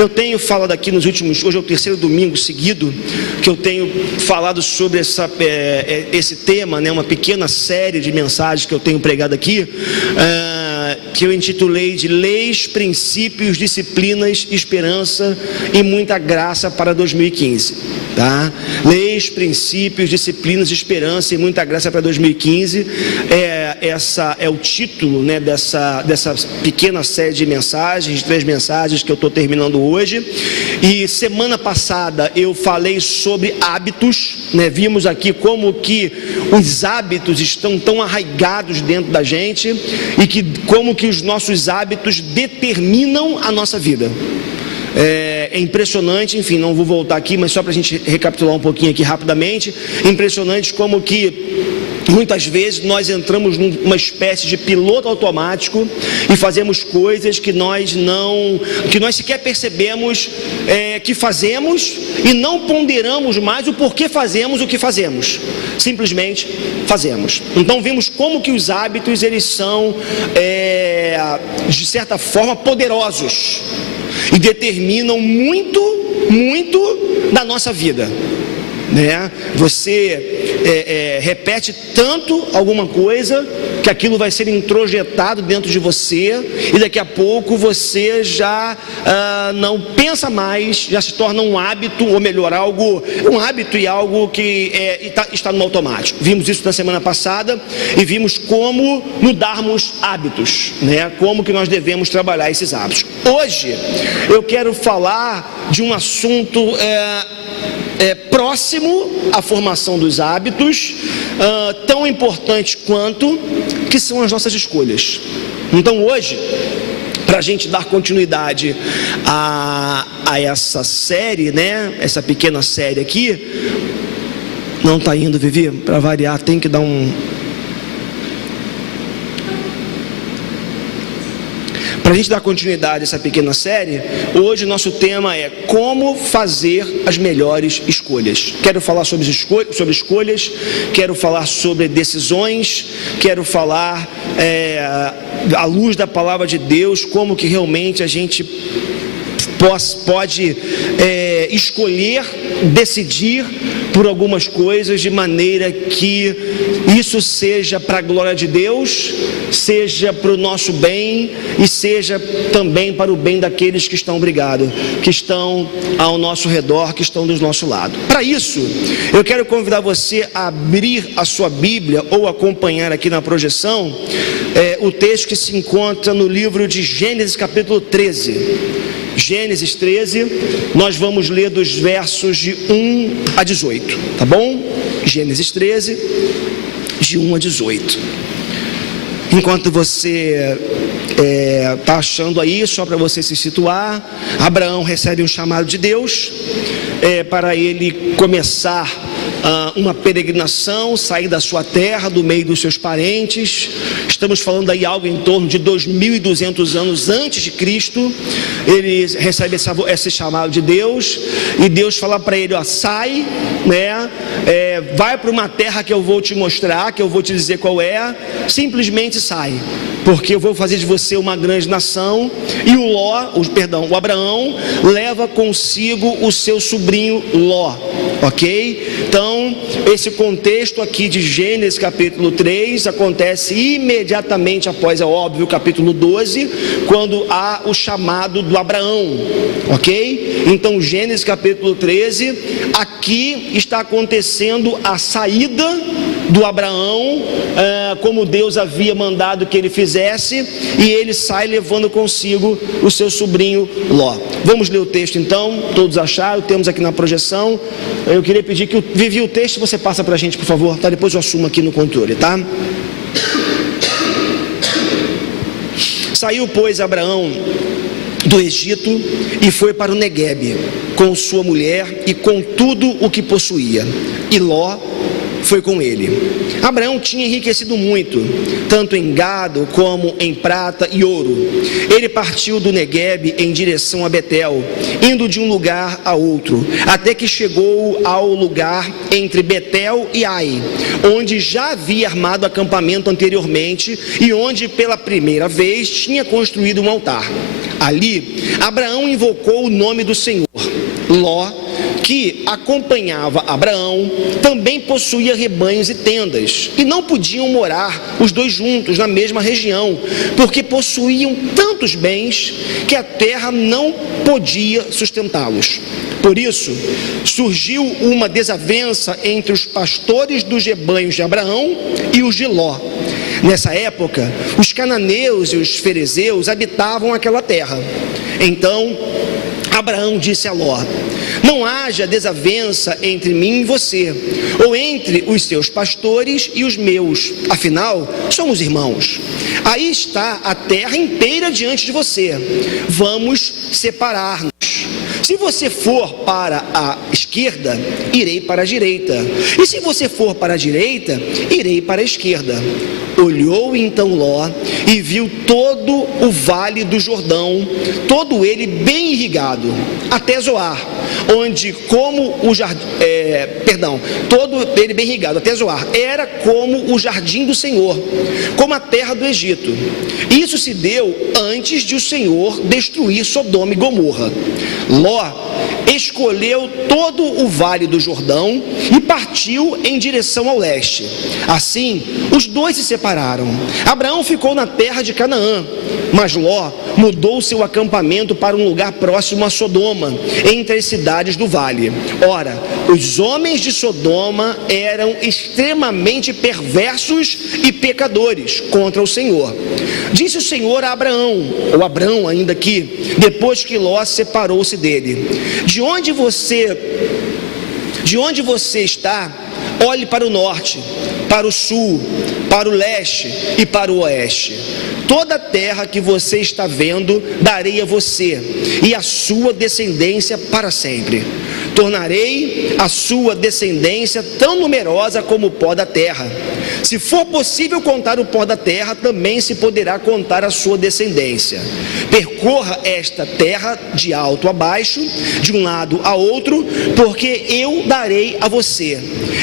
Eu tenho falado aqui hoje é o terceiro domingo seguido que eu tenho falado sobre esse tema, né? Uma pequena série de mensagens que eu tenho pregado aqui, que eu intitulei de Leis, Princípios, Disciplinas, Esperança e Muita Graça para 2015, tá? Leis, Princípios, Disciplinas, Esperança e Muita Graça para 2015, essa é o título, né, dessa pequena série de mensagens, de 3 mensagens que eu estou terminando hoje. E semana passada eu falei sobre hábitos, né? Vimos aqui como que os hábitos estão tão arraigados dentro da gente e como que os nossos hábitos determinam a nossa vida. É impressionante, enfim, não vou voltar aqui, mas só para a gente recapitular um pouquinho aqui rapidamente. Impressionante como que muitas vezes nós entramos numa espécie de piloto automático e fazemos coisas que nós sequer percebemos que fazemos, e não ponderamos mais o porquê fazemos o que fazemos, simplesmente fazemos. Então vimos como que os hábitos eles são de certa forma poderosos e determinam muito da nossa vida, né? Você repete tanto alguma coisa que aquilo vai ser introjetado dentro de você, e daqui a pouco você já não pensa mais, já se torna um hábito, ou melhor, um hábito e algo que está no automático. Vimos isso na semana passada e vimos como mudarmos hábitos, né? Como que nós devemos trabalhar esses hábitos. Hoje eu quero falar de um assunto próximo à formação dos hábitos, tão importante quanto, que são as nossas escolhas. Então hoje, para a gente dar continuidade a essa série, né? Essa pequena série aqui, não está indo, Vivi? Para variar, tem que dar um... Para a gente dar continuidade a essa pequena série, hoje o nosso tema é como fazer as melhores escolhas. Quero falar sobre escolhas, quero falar sobre decisões, quero falar à luz da palavra de Deus, como que realmente a gente pode escolher, decidir por algumas coisas de maneira que isso seja para a glória de Deus, seja para o nosso bem e seja também para o bem daqueles que estão que estão ao nosso redor, que estão do nosso lado. Para isso, eu quero convidar você a abrir a sua Bíblia ou acompanhar aqui na projeção o texto que se encontra no livro de Gênesis capítulo 13. Gênesis 13, nós vamos ler dos versos de 1 a 18, tá bom? Gênesis 13, de 1 a 18. Enquanto você está achando aí, só para você se situar, Abraão recebe um chamado de Deus para ele começar uma peregrinação, sair da sua terra, do meio dos seus parentes. Estamos falando aí algo em torno de 2.200 anos antes de Cristo. Ele recebe esse chamado de Deus, e Deus fala para ele, sai, né? Vai para uma terra que eu vou te mostrar, que eu vou te dizer qual é. Simplesmente sai, porque eu vou fazer de você uma grande nação. E o Abraão leva consigo o seu sobrinho Ló, ok? Então, esse contexto aqui de Gênesis capítulo 3 acontece imediatamente após, é óbvio, o capítulo 12, quando há o chamado do Abraão, ok? Então, Gênesis capítulo 13, aqui está acontecendo a saída do Abraão, como Deus havia mandado que ele fizesse, e ele sai levando consigo o seu sobrinho Ló. Vamos ler o texto então, todos acharam, temos aqui na projeção. Eu queria pedir que Vivi, o texto você passa para a gente, por favor, tá? Depois eu assumo aqui no controle, tá? Saiu, pois, Abraão do Egito e foi para o Neguebe com sua mulher e com tudo o que possuía. E Ló foi com ele. Abraão tinha enriquecido muito, tanto em gado como em prata e ouro. Ele partiu do Neguebe em direção a Betel, indo de um lugar a outro, até que chegou ao lugar entre Betel e Ai, onde já havia armado acampamento anteriormente e onde pela primeira vez tinha construído um altar. Ali, Abraão invocou o nome do Senhor. Ló, que acompanhava Abraão, também possuía rebanhos e tendas, e não podiam morar os dois juntos na mesma região, porque possuíam tantos bens que a terra não podia sustentá-los. Por isso, surgiu uma desavença entre os pastores dos rebanhos de Abraão e os de Ló. Nessa época, os cananeus e os ferezeus habitavam aquela terra. Então, Abraão disse a Ló: não haja desavença entre mim e você, ou entre os seus pastores e os meus, afinal, somos irmãos. Aí está a terra inteira diante de você, vamos separar-nos. Se você for para a esquerda, irei para a direita, e se você for para a direita, irei para a esquerda. Olhou então Ló e viu todo o vale do Jordão, todo ele bem irrigado, até Zoar, onde como o jardim, todo ele bem irrigado, até Zoar, era como o jardim do Senhor, como a terra do Egito. Isso se deu antes de o Senhor destruir Sodoma e Gomorra. Ló escolheu todo o vale do Jordão e partiu em direção ao leste. Assim, os dois se separaram. Abraão ficou na terra de Canaã, mas Ló mudou seu acampamento para um lugar próximo a Sodoma, entre as cidades do vale. Ora, os homens de Sodoma eram extremamente perversos e pecadores contra o Senhor. Disse o Senhor a Abraão, ou Abrão ainda aqui, depois que Ló separou-se dele: de onde você está, olhe para o norte, para o sul, para o leste e para o oeste. Toda a terra que você está vendo darei a você e a sua descendência para sempre. Tornarei a sua descendência tão numerosa como o pó da terra. Se for possível contar o pó da terra, também se poderá contar a sua descendência. Percorra esta terra de alto a baixo, de um lado a outro, porque eu darei a você.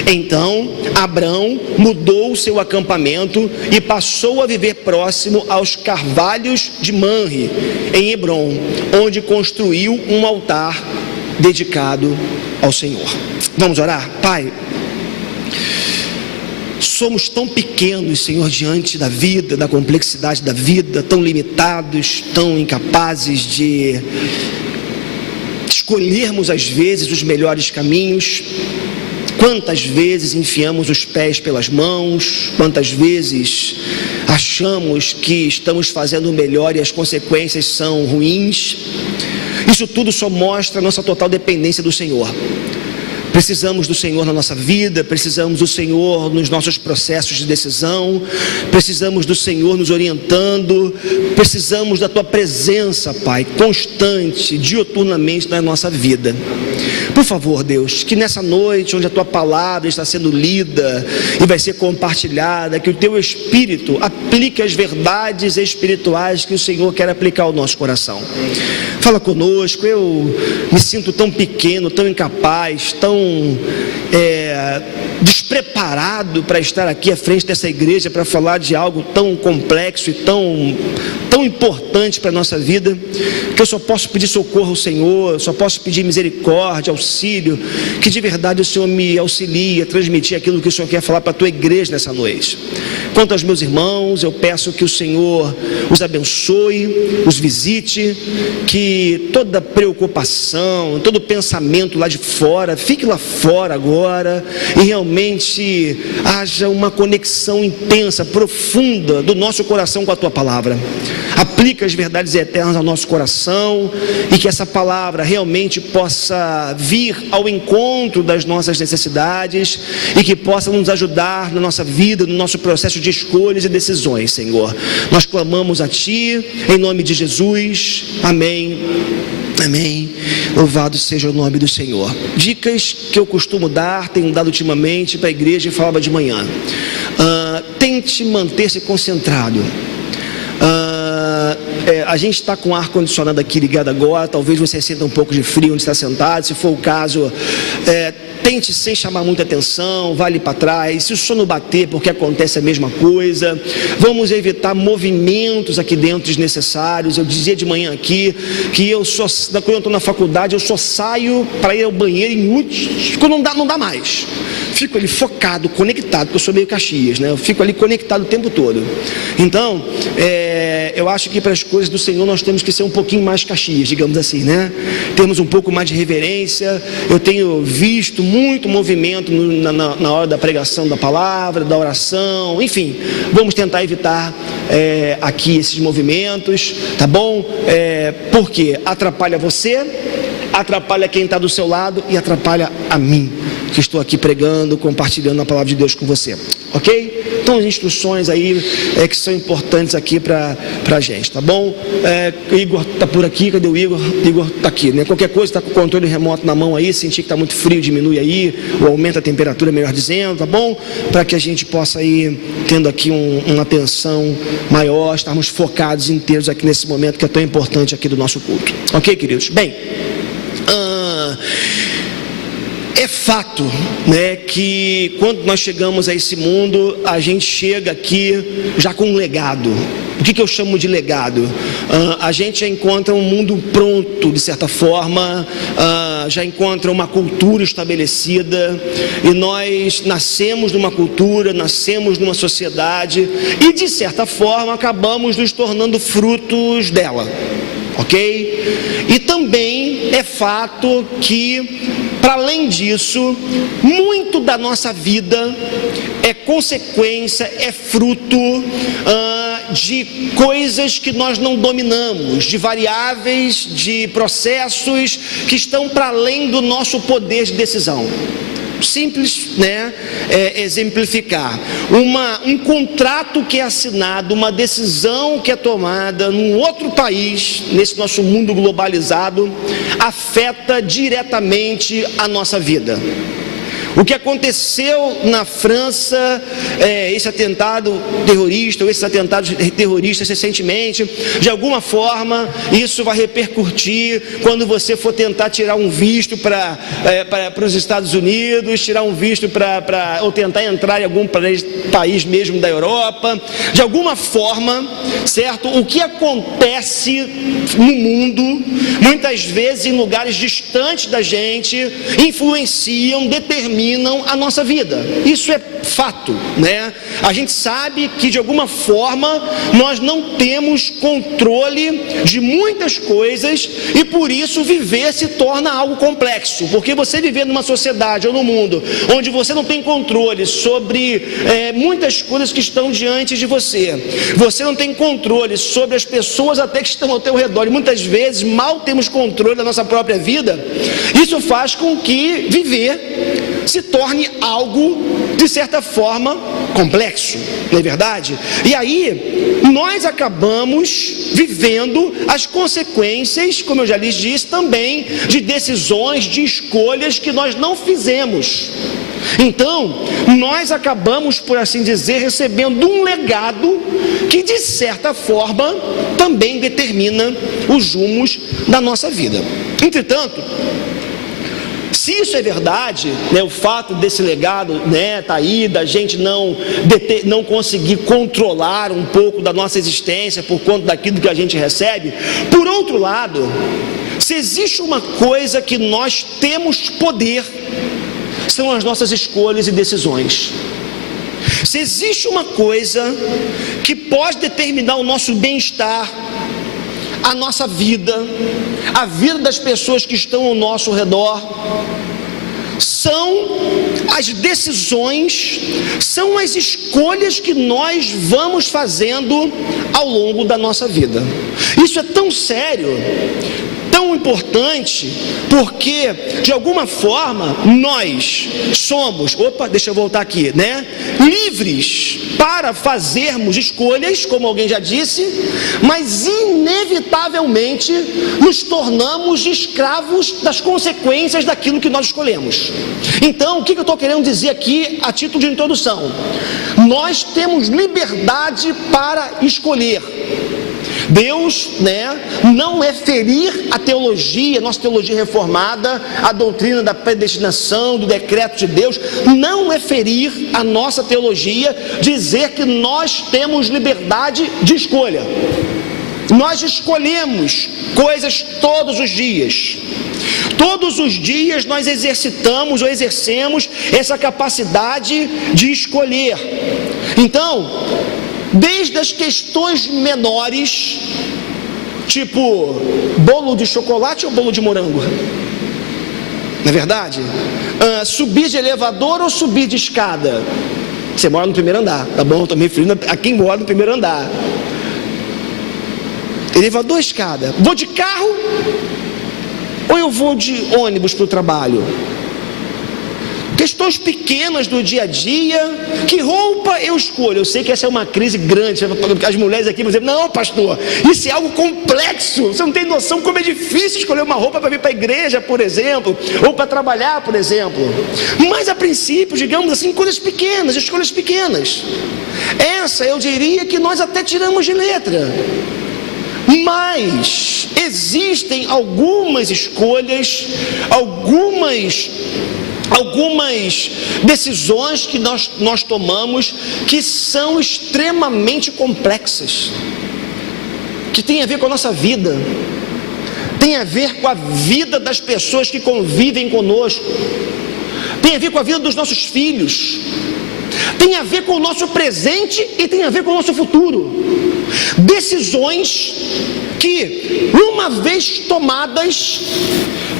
Então Abrão mudou seu acampamento e passou a viver próximo aos carvalhos de Manre, em Hebrom, onde construiu um altar dedicado ao Senhor. Vamos orar? Pai, somos tão pequenos, Senhor, diante da vida, da complexidade da vida, tão limitados, tão incapazes de escolhermos às vezes os melhores caminhos. Quantas vezes enfiamos os pés pelas mãos, quantas vezes achamos que estamos fazendo o melhor e as consequências são ruins. Isso tudo só mostra a nossa total dependência do Senhor. Precisamos do Senhor na nossa vida, precisamos do Senhor nos nossos processos de decisão, precisamos do Senhor nos orientando, precisamos da Tua presença, Pai, constante, diuturnamente na nossa vida. Por favor, Deus, que nessa noite, onde a Tua palavra está sendo lida e vai ser compartilhada, que o Teu Espírito aplique as verdades espirituais que o Senhor quer aplicar ao nosso coração. Fala conosco. Eu me sinto tão pequeno, tão incapaz, tão despreparado para estar aqui à frente dessa igreja para falar de algo tão complexo e tão importante para a nossa vida, que eu só posso pedir socorro ao Senhor, só posso pedir misericórdia, auxílio, que de verdade o Senhor me auxilie a transmitir aquilo que o Senhor quer falar para a Tua igreja nessa noite. Quanto aos meus irmãos, eu peço que o Senhor os abençoe, os visite, que toda preocupação, todo pensamento lá de fora, fique lá fora agora, e realmente haja uma conexão intensa, profunda do nosso coração com a Tua palavra. Aplica as verdades eternas ao nosso coração, e que essa palavra realmente possa vir ao encontro das nossas necessidades, e que possa nos ajudar na nossa vida, no nosso processo de escolhas e decisões, Senhor. Nós clamamos a Ti, em nome de Jesus, amém Amém. Louvado seja o nome do Senhor. Dicas que eu costumo dar, tenho dado ultimamente para a igreja e falava de manhã. Tente manter-se concentrado. A gente está com o ar-condicionado aqui ligado agora. Talvez você sinta um pouco de frio onde está sentado. Se for o caso, tente sem chamar muita atenção, vá ali para trás. Se o sono bater, porque acontece a mesma coisa. Vamos evitar movimentos aqui dentro desnecessários. Eu dizia de manhã aqui que quando eu estou na faculdade, eu só saio para ir ao banheiro em último, quando não dá mais. Fico ali focado, conectado, porque eu sou meio Caxias, né? Eu fico ali conectado o tempo todo. Então, eu acho que para as coisas do Senhor nós temos que ser um pouquinho mais Caxias, digamos assim, né? Temos um pouco mais de reverência. Eu tenho visto muito movimento na hora da pregação da palavra, da oração, enfim. Vamos tentar evitar aqui esses movimentos, tá bom? Porque atrapalha você, atrapalha quem está do seu lado e atrapalha a mim, que estou aqui pregando, compartilhando a palavra de Deus com você, ok? Então as instruções aí que são importantes aqui para a gente, tá bom? Igor está por aqui, cadê o Igor? Igor está aqui, né? Qualquer coisa, está com o controle remoto na mão aí, sentir que está muito frio, diminui aí, ou aumenta a temperatura, melhor dizendo, tá bom? Para que a gente possa ir tendo aqui uma atenção maior, estarmos focados inteiros aqui nesse momento que é tão importante aqui do nosso culto, ok, queridos? Bem, é fato, né, que quando nós chegamos a esse mundo, a gente chega aqui já com um legado. O que eu chamo de legado? A gente já encontra um mundo pronto, de certa forma, já encontra uma cultura estabelecida, e nós nascemos numa cultura, nascemos numa sociedade, e de certa forma acabamos nos tornando frutos dela. Ok? E também é fato que, para além disso, muito da nossa vida é consequência, é fruto de coisas que nós não dominamos, de variáveis, de processos que estão para além do nosso poder de decisão. Simples, né? Exemplificar um contrato que é assinado, uma decisão que é tomada num outro país, nesse nosso mundo globalizado, afeta diretamente a nossa vida. O que aconteceu na França, esse atentado terrorista, ou esses atentados terroristas recentemente, de alguma forma, isso vai repercutir quando você for tentar tirar um visto para os Estados Unidos, tirar um visto ou tentar entrar em algum país mesmo da Europa. De alguma forma, certo? O que acontece no mundo, muitas vezes em lugares distantes da gente, influenciam, determinam a nossa vida. Isso é fato, né? A gente sabe que de alguma forma nós não temos controle de muitas coisas, e por isso viver se torna algo complexo, porque você viver numa sociedade ou num mundo onde você não tem controle sobre muitas coisas que estão diante de você, você não tem controle sobre as pessoas até que estão ao teu redor, e muitas vezes mal temos controle da nossa própria vida. Isso faz com que viver se torne algo, de certa forma, complexo, não é verdade? E aí, nós acabamos vivendo as consequências, como eu já lhes disse, também de decisões, de escolhas que nós não fizemos. Então, nós acabamos, por assim dizer, recebendo um legado que, de certa forma, também determina os rumos da nossa vida. Entretanto, se isso é verdade, né, o fato desse legado, né, tá aí, da gente não conseguir controlar um pouco da nossa existência por conta daquilo que a gente recebe, por outro lado, se existe uma coisa que nós temos poder, são as nossas escolhas e decisões. Se existe uma coisa que pode determinar o nosso bem-estar, a nossa vida, a vida das pessoas que estão ao nosso redor, são as decisões, são as escolhas que nós vamos fazendo ao longo da nossa vida. Isso é tão sério tão importante, porque de alguma forma nós somos, deixa eu voltar aqui, né? Livres para fazermos escolhas, como alguém já disse, mas inevitavelmente nos tornamos escravos das consequências daquilo que nós escolhemos. Então, o que eu estou querendo dizer aqui a título de introdução? Nós temos liberdade para escolher. Deus, não é ferir a teologia, nossa teologia reformada, a doutrina da predestinação, do decreto de Deus, não é ferir a nossa teologia, dizer que nós temos liberdade de escolha. Nós escolhemos coisas todos os dias. Todos os dias nós exercitamos ou exercemos essa capacidade de escolher. Então, desde as questões menores, tipo bolo de chocolate ou bolo de morango, não é verdade? Subir de elevador ou subir de escada? Você mora no primeiro andar, tá bom? Eu tô me referindo a quem mora no primeiro andar. Elevador ou escada? Vou de carro ou eu vou de ônibus para o trabalho? Questões pequenas do dia a dia. Que roupa eu escolho? Eu sei que essa é uma crise grande. As mulheres aqui vão dizer: não, pastor, isso é algo complexo. Você não tem noção como é difícil escolher uma roupa para vir para a igreja, por exemplo, ou para trabalhar, por exemplo. Mas a princípio, digamos assim, coisas pequenas, escolhas pequenas. Essa eu diria que nós até tiramos de letra. Mas existem algumas escolhas, algumas decisões que nós tomamos que são extremamente complexas, que tem a ver com a nossa vida, tem a ver com a vida das pessoas que convivem conosco, tem a ver com a vida dos nossos filhos, tem a ver com o nosso presente e tem a ver com o nosso futuro. Decisões que, uma vez tomadas,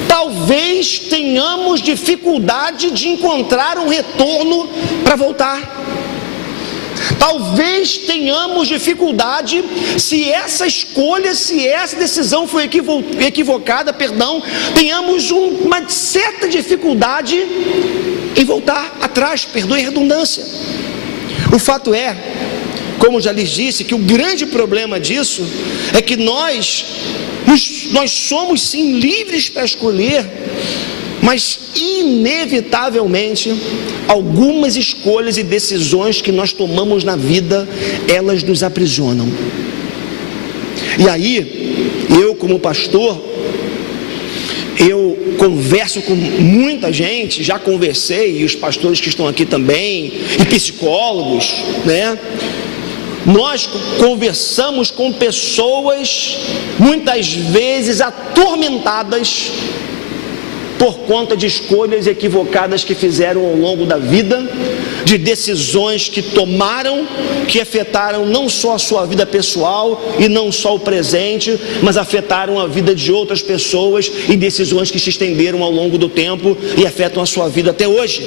talvez tenhamos dificuldade de encontrar um retorno para voltar. Talvez tenhamos dificuldade, se essa escolha, se essa decisão foi equivocada, tenhamos uma certa dificuldade em voltar atrás, perdoe a redundância. O fato é, como já lhes disse, que o grande problema disso é que nós somos sim livres para escolher, mas inevitavelmente algumas escolhas e decisões que nós tomamos na vida, elas nos aprisionam. E aí, eu como pastor, eu converso com muita gente, já conversei, e os pastores que estão aqui também, e psicólogos, nós conversamos com pessoas muitas vezes atormentadas por conta de escolhas equivocadas que fizeram ao longo da vida, de decisões que tomaram, que afetaram não só a sua vida pessoal e não só o presente, mas afetaram a vida de outras pessoas, e decisões que se estenderam ao longo do tempo e afetam a sua vida até hoje.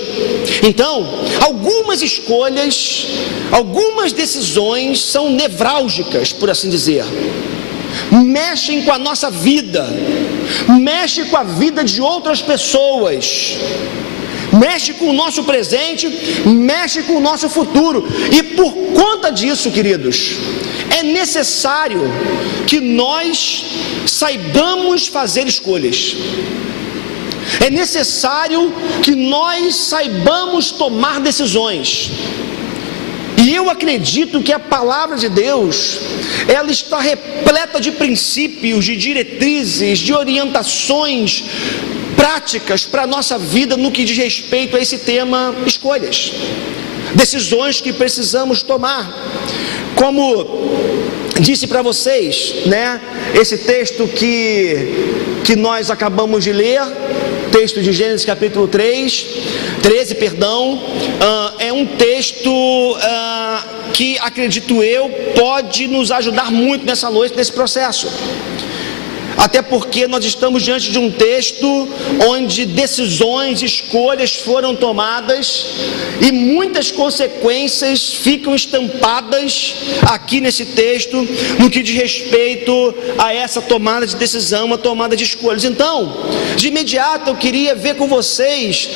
Então, algumas escolhas, algumas decisões são nevrálgicas, por assim dizer, mexem com a nossa vida, mexe com a vida de outras pessoas, mexe com o nosso presente, mexe com o nosso futuro. E por conta disso, queridos, é necessário que nós saibamos fazer escolhas. É necessário que nós saibamos tomar decisões. E eu acredito que a palavra de Deus, ela está repleta de princípios, de diretrizes, de orientações práticas para a nossa vida no que diz respeito a esse tema, escolhas, decisões que precisamos tomar. Como disse para vocês, esse texto que nós acabamos de ler, texto de Gênesis capítulo 13, é um texto que, acredito eu, pode nos ajudar muito nessa noite, nesse processo. até porque nós estamos diante de um texto onde decisões, escolhas foram tomadas e muitas consequências ficam estampadas aqui nesse texto no que diz respeito a essa tomada de decisão, a tomada de escolhas. Então, de imediato eu queria ver com vocês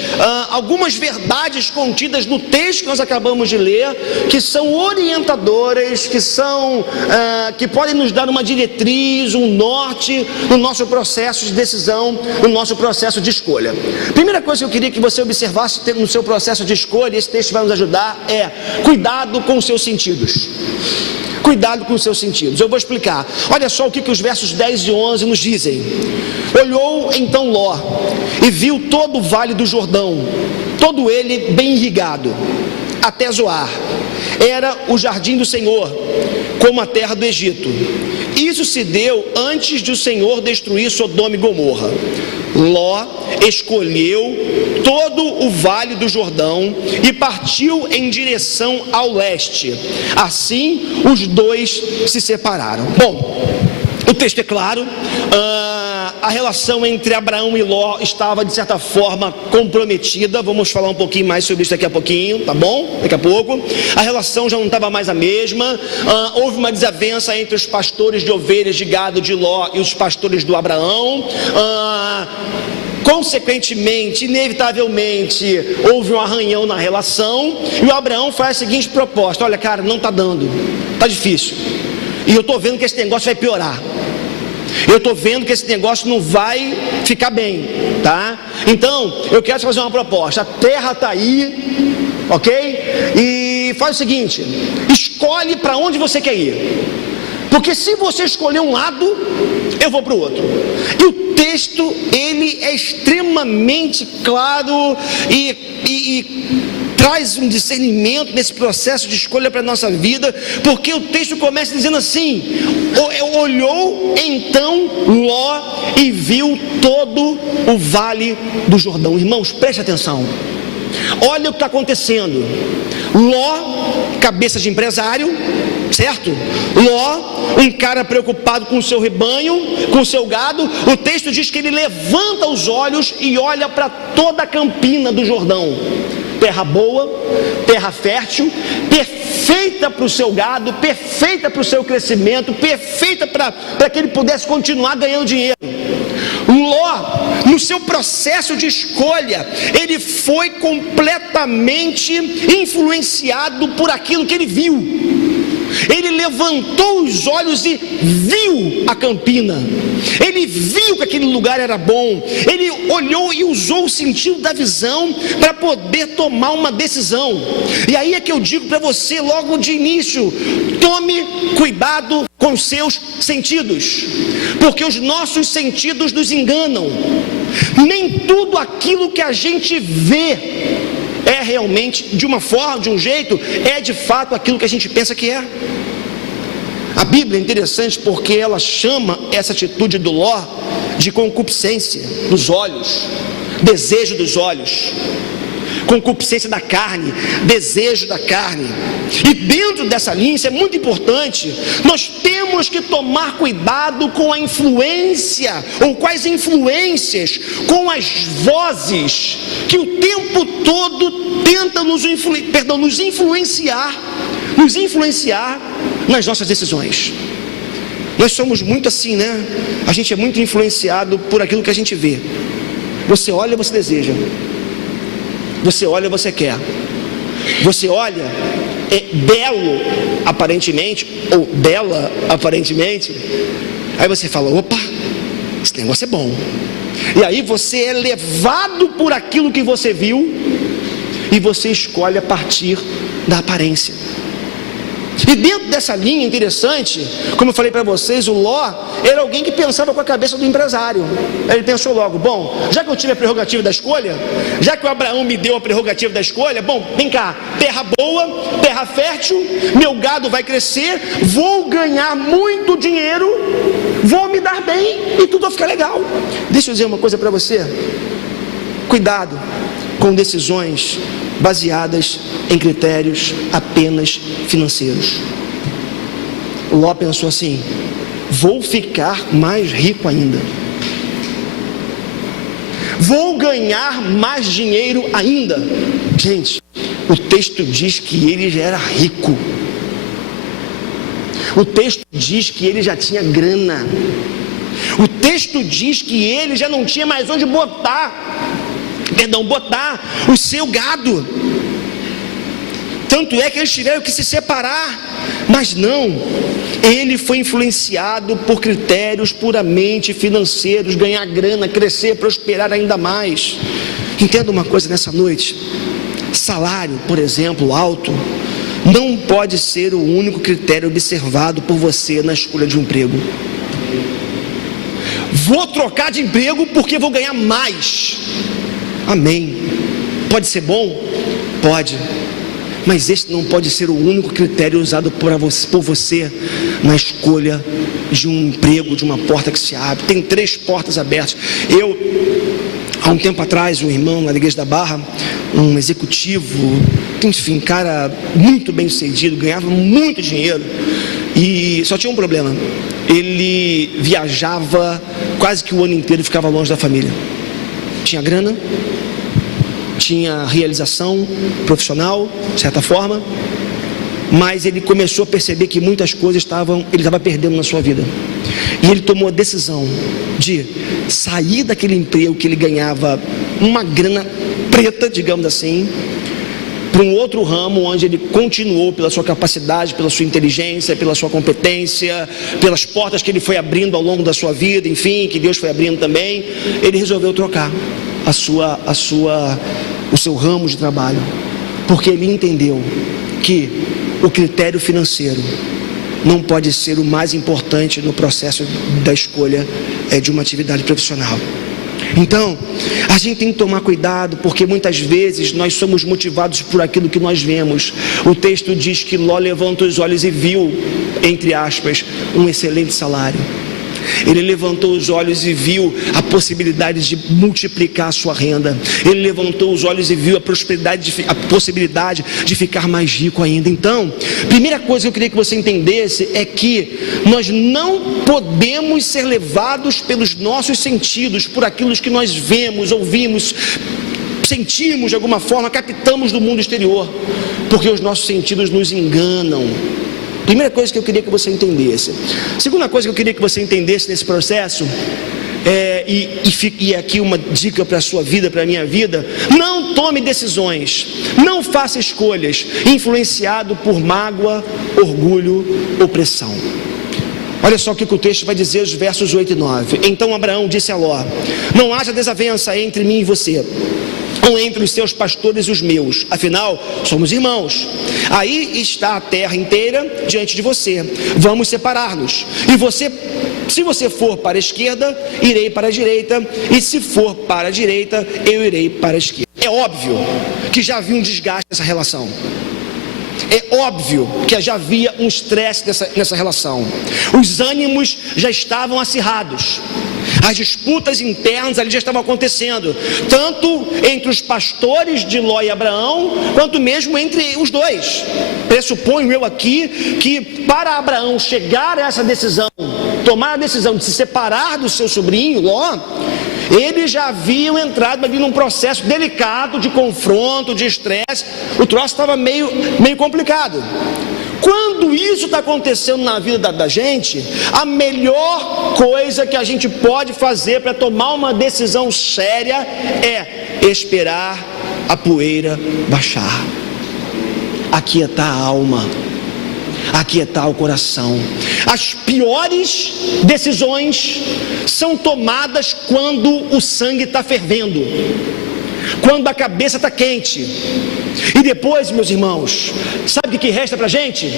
algumas verdades contidas no texto que nós acabamos de ler, que são orientadoras, que podem nos dar uma diretriz, um norte no nosso processo de decisão, no nosso processo de escolha. Primeira coisa que eu queria que você observasse no seu processo de escolha, esse texto vai nos ajudar, é cuidado com os seus sentidos. Cuidado com os seus sentidos. Eu vou explicar. Olha só o que os versos 10 e 11 nos dizem. Olhou então Ló e viu todo o vale do Jordão, todo ele bem irrigado, até Zoar. Era o jardim do Senhor, como a terra do Egito. Isso se deu antes de o Senhor destruir Sodoma e Gomorra. Ló escolheu todo o vale do Jordão e partiu em direção ao leste. Assim, os dois se separaram. Bom, o texto é claro. A relação entre Abraão e Ló estava de certa forma comprometida. Vamos falar um pouquinho mais sobre isso daqui a pouquinho, tá bom? Daqui a pouco. A relação já não estava mais a mesma. Houve uma desavença entre os pastores de ovelhas de gado de Ló e os pastores do Abraão. Consequentemente, inevitavelmente, houve um arranhão na relação. E o Abraão faz a seguinte proposta: olha, cara, não está dando, está difícil, e eu estou vendo que esse negócio vai piorar. Eu estou vendo que esse negócio não vai ficar bem, tá? Então, eu quero te fazer uma proposta. A terra está aí, ok? E faz o seguinte: escolhe para onde você quer ir. Porque se você escolher um lado, eu vou para o outro. E o texto, ele é extremamente claro e traz um discernimento nesse processo de escolha para a nossa vida, porque o texto começa dizendo assim: olhou então Ló e viu todo o vale do Jordão. Irmãos, preste atenção, olha o que está acontecendo. Ló, cabeça de empresário, certo? Ló, um cara preocupado com o seu rebanho, com o seu gado. O texto diz que ele levanta os olhos e olha para toda a campina do Jordão. Terra boa, terra fértil, perfeita para o seu gado, perfeita para o seu crescimento, perfeita para que ele pudesse continuar ganhando dinheiro. Ló, no seu processo de escolha, ele foi completamente influenciado por aquilo que ele viu. Ele levantou os olhos e viu a campina. Ele viu que aquele lugar era bom. Ele olhou e usou o sentido da visão para poder tomar uma decisão. E aí é que eu digo para você logo de início: tome cuidado com os seus sentidos, porque os nossos sentidos nos enganam. Nem tudo aquilo que a gente vê é realmente, de uma forma, de um jeito, é de fato aquilo que a gente pensa que é. A Bíblia é interessante porque ela chama essa atitude do Ló de concupiscência dos olhos, desejo dos olhos, concupiscência da carne, desejo da carne. E dentro dessa linha, isso é muito importante, nós temos que tomar cuidado com a influência, ou com as influências, com as vozes que o tempo todo tentam nos influenciar nas nossas decisões. Nós somos muito assim, né? A gente é muito influenciado por aquilo que a gente vê. Você olha, você deseja. Você olha, você quer. Você olha, é belo aparentemente, ou bela aparentemente. Aí você fala: opa, esse negócio é bom. E aí você é levado por aquilo que você viu e você escolhe a partir da aparência. E dentro dessa linha interessante, como eu falei para vocês, o Ló era alguém que pensava com a cabeça do empresário. Ele pensou logo: bom, já que eu tive a prerrogativa da escolha, já que o Abraão me deu a prerrogativa da escolha, bom, vem cá, terra boa, terra fértil, meu gado vai crescer, vou ganhar muito dinheiro, vou me dar bem e tudo vai ficar legal. Deixa eu dizer uma coisa para você: cuidado com decisões baseadas em critérios apenas financeiros. Ló pensou assim: vou ficar mais rico ainda. Vou ganhar mais dinheiro ainda. Gente, o texto diz que ele já era rico. O texto diz que ele já tinha grana. O texto diz que ele já não tinha mais onde botar o seu gado. Tanto é que eles tiveram que se separar. Mas não, ele foi influenciado por critérios puramente financeiros, ganhar grana, crescer, prosperar ainda mais. Entenda uma coisa nessa noite: salário, por exemplo, alto, não pode ser o único critério observado por você na escolha de um emprego. Vou trocar de emprego porque vou ganhar mais. Amém. Pode ser bom? Pode. Mas este não pode ser o único critério usado por você na escolha de um emprego, de uma porta que se abre. Tem 3 portas abertas. Há um tempo atrás, um irmão na Igreja da Barra, um executivo, enfim, cara muito bem sucedido, ganhava muito dinheiro, e só tinha um problema: ele viajava quase que o ano inteiro e ficava longe da família. Tinha grana, tinha realização profissional, de certa forma, mas ele começou a perceber que muitas coisas ele estava perdendo na sua vida. E ele tomou a decisão de sair daquele emprego que ele ganhava uma grana preta, digamos assim, para um outro ramo onde ele continuou pela sua capacidade, pela sua inteligência, pela sua competência, pelas portas que ele foi abrindo ao longo da sua vida, enfim, que Deus foi abrindo também. Ele resolveu trocar o seu ramo de trabalho, porque ele entendeu que o critério financeiro não pode ser o mais importante no processo da escolha de uma atividade profissional. Então, a gente tem que tomar cuidado, porque muitas vezes nós somos motivados por aquilo que nós vemos. O texto diz que Ló levantou os olhos e viu, entre aspas, um excelente salário. Ele levantou os olhos e viu a possibilidade de multiplicar a sua renda. Ele levantou os olhos e viu a possibilidade de ficar mais rico ainda. Então, primeira coisa que eu queria que você entendesse é que nós não podemos ser levados pelos nossos sentidos, por aquilo que nós vemos, ouvimos, sentimos de alguma forma, captamos do mundo exterior, porque os nossos sentidos nos enganam. Primeira coisa que eu queria que você entendesse. Segunda coisa que eu queria que você entendesse nesse processo, e aqui uma dica para a sua vida, para a minha vida: não tome decisões, não faça escolhas influenciado por mágoa, orgulho, opressão. Olha só o que o texto vai dizer, os versos 8 e 9. Então Abraão disse a Ló: não haja desavença entre mim e você, ou entre os seus pastores e os meus, afinal somos irmãos. Aí está a terra inteira diante de você, vamos separar-nos. E se você for para a esquerda, irei para a direita, e se for para a direita, eu irei para a esquerda. É óbvio que já havia um desgaste nessa relação. É óbvio que já havia um estresse nessa relação. Os ânimos já estavam acirrados. As disputas internas ali já estavam acontecendo, tanto entre os pastores de Ló e Abraão, quanto mesmo entre os dois. Pressuponho eu aqui que para Abraão chegar a essa decisão, tomar a decisão de se separar do seu sobrinho Ló, eles já haviam entrado ali num processo delicado de confronto, de estresse. O troço estava meio complicado. Quando isso está acontecendo na vida da gente, a melhor coisa que a gente pode fazer para tomar uma decisão séria é esperar a poeira baixar, aquietar a alma, aquietar o coração. As piores decisões são tomadas quando o sangue está fervendo, quando a cabeça está quente. E depois, meus irmãos, sabe o que resta para a gente?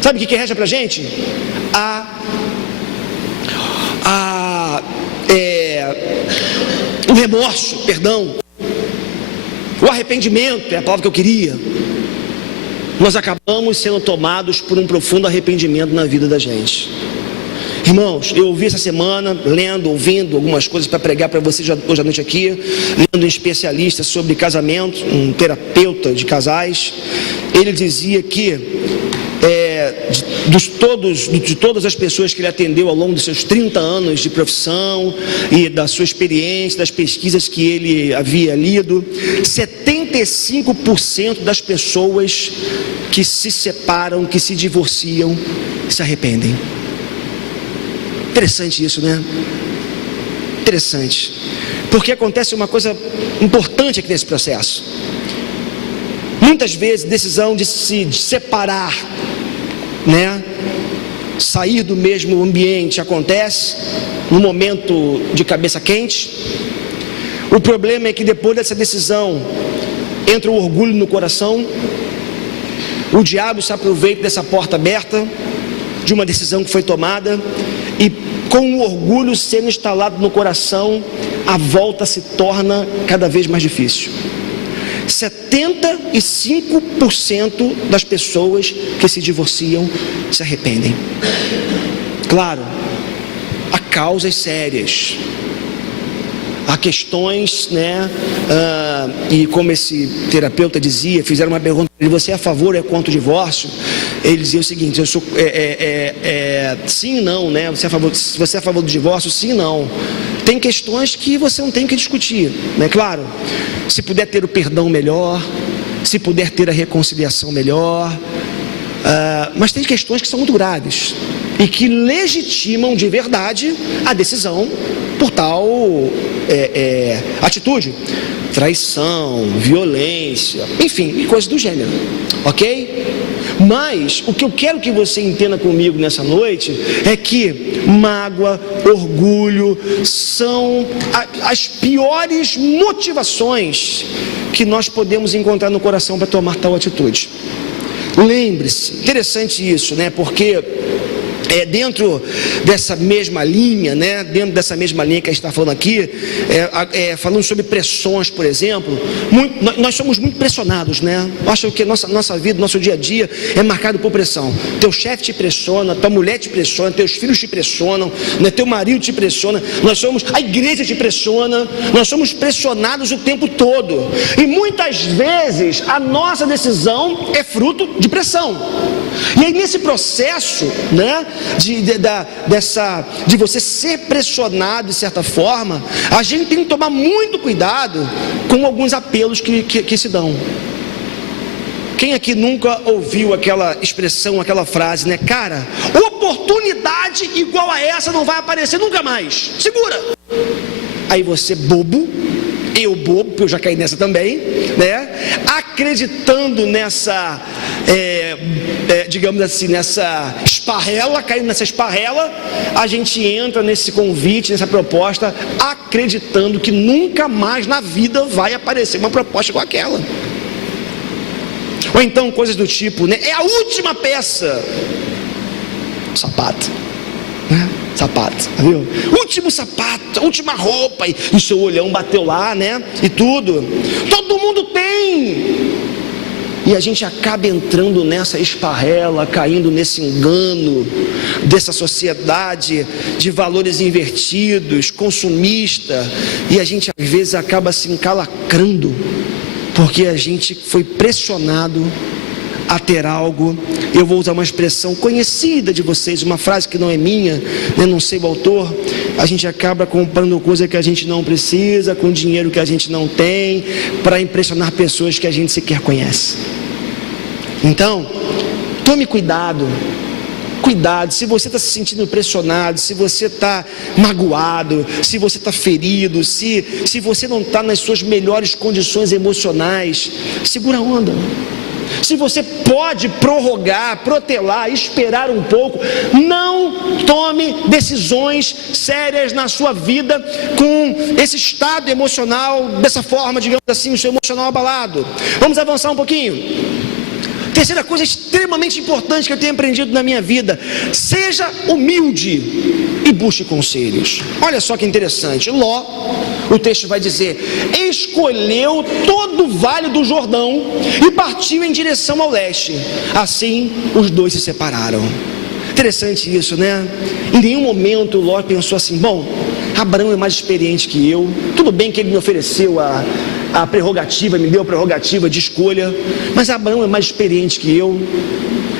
Sabe o que resta para a gente? O remorso, perdão, o arrependimento é a palavra que eu queria. Nós acabamos sendo tomados por um profundo arrependimento na vida da gente. Irmãos, eu ouvi essa semana, ouvindo algumas coisas para pregar para vocês hoje à noite aqui, lendo um especialista sobre casamento, um terapeuta de casais. Ele dizia que de todas as pessoas que ele atendeu ao longo dos seus 30 anos de profissão e da sua experiência, das pesquisas que ele havia lido, 75% das pessoas que se separam, que se divorciam, se arrependem. Interessante isso, né? Interessante. Porque acontece uma coisa importante aqui nesse processo. Muitas vezes, decisão de se separar, né? Sair do mesmo ambiente acontece no momento de cabeça quente. O problema é que depois dessa decisão entra o orgulho no coração. O diabo se aproveita dessa porta aberta, de uma decisão que foi tomada, e com o orgulho sendo instalado no coração, a volta se torna cada vez mais difícil. 75% das pessoas que se divorciam se arrependem. Claro, há causas sérias, há questões, né? E como esse terapeuta dizia, fizeram uma pergunta: você é a favor ou é contra o divórcio? Ele dizia o seguinte: eu sou sim e não, né? Você é a favor do divórcio? Sim e não. Tem questões que você não tem que discutir, né? Claro, se puder ter o perdão melhor, se puder ter a reconciliação melhor, mas tem questões que são muito graves e que legitimam de verdade a decisão por tal atitude, traição, violência, enfim, coisas do gênero, ok? Mas o que eu quero que você entenda comigo nessa noite é que mágoa, orgulho são as piores motivações que nós podemos encontrar no coração para tomar tal atitude. Lembre-se, interessante isso, né? Porque dentro dessa mesma linha, né? Dentro dessa mesma linha que a gente está falando aqui, falando sobre pressões, por exemplo, nós somos muito pressionados, né? Eu acho que nossa vida, nosso dia a dia é marcado por pressão. Teu chefe te pressiona, tua mulher te pressiona, teus filhos te pressionam, né? Teu marido te pressiona, a igreja te pressiona, nós somos pressionados o tempo todo. E muitas vezes a nossa decisão é fruto de pressão. E aí nesse processo, né? De você ser pressionado de certa forma, a gente tem que tomar muito cuidado com alguns apelos que se dão. Quem aqui nunca ouviu aquela expressão, aquela frase, né? Cara, oportunidade igual a essa não vai aparecer nunca mais, segura. Aí você, bobo, eu bobo, porque eu já caí nessa também, né? Acreditando nessa digamos assim, nessa esparrela, caindo nessa esparrela, a gente entra nesse convite, nessa proposta, acreditando que nunca mais na vida vai aparecer uma proposta igual aquela. Ou então coisas do tipo, né? É a última peça, sapato, né? Sapato, viu? Último sapato, última roupa, e o seu olhão bateu lá, né? E tudo, todo mundo tem. E a gente acaba entrando nessa esparrela, caindo nesse engano dessa sociedade de valores invertidos, consumista, e a gente às vezes acaba se encalacrando, porque a gente foi pressionado a ter algo. Eu vou usar uma expressão conhecida de vocês, uma frase que não é minha, né? Não sei o autor. A gente acaba comprando coisa que a gente não precisa, com dinheiro que a gente não tem, para impressionar pessoas que a gente sequer conhece. Então, tome cuidado. Cuidado, se você está se sentindo pressionado, se você está magoado, se você está ferido, se você não está nas suas melhores condições emocionais, segura a onda. Se você pode prorrogar, protelar, esperar um pouco, não tome decisões sérias na sua vida com esse estado emocional, dessa forma, digamos assim, o seu emocional abalado. Vamos avançar um pouquinho. Terceira coisa extremamente importante que eu tenho aprendido na minha vida: seja humilde e busque conselhos. Olha só que interessante, Ló, o texto vai dizer, escolheu todo o vale do Jordão e partiu em direção ao leste. Assim os dois se separaram. Interessante isso, né? Em nenhum momento Ló pensou assim: bom, Abraão é mais experiente que eu, tudo bem que ele me ofereceu a prerrogativa, me deu a prerrogativa de escolha, mas Abraão é mais experiente que eu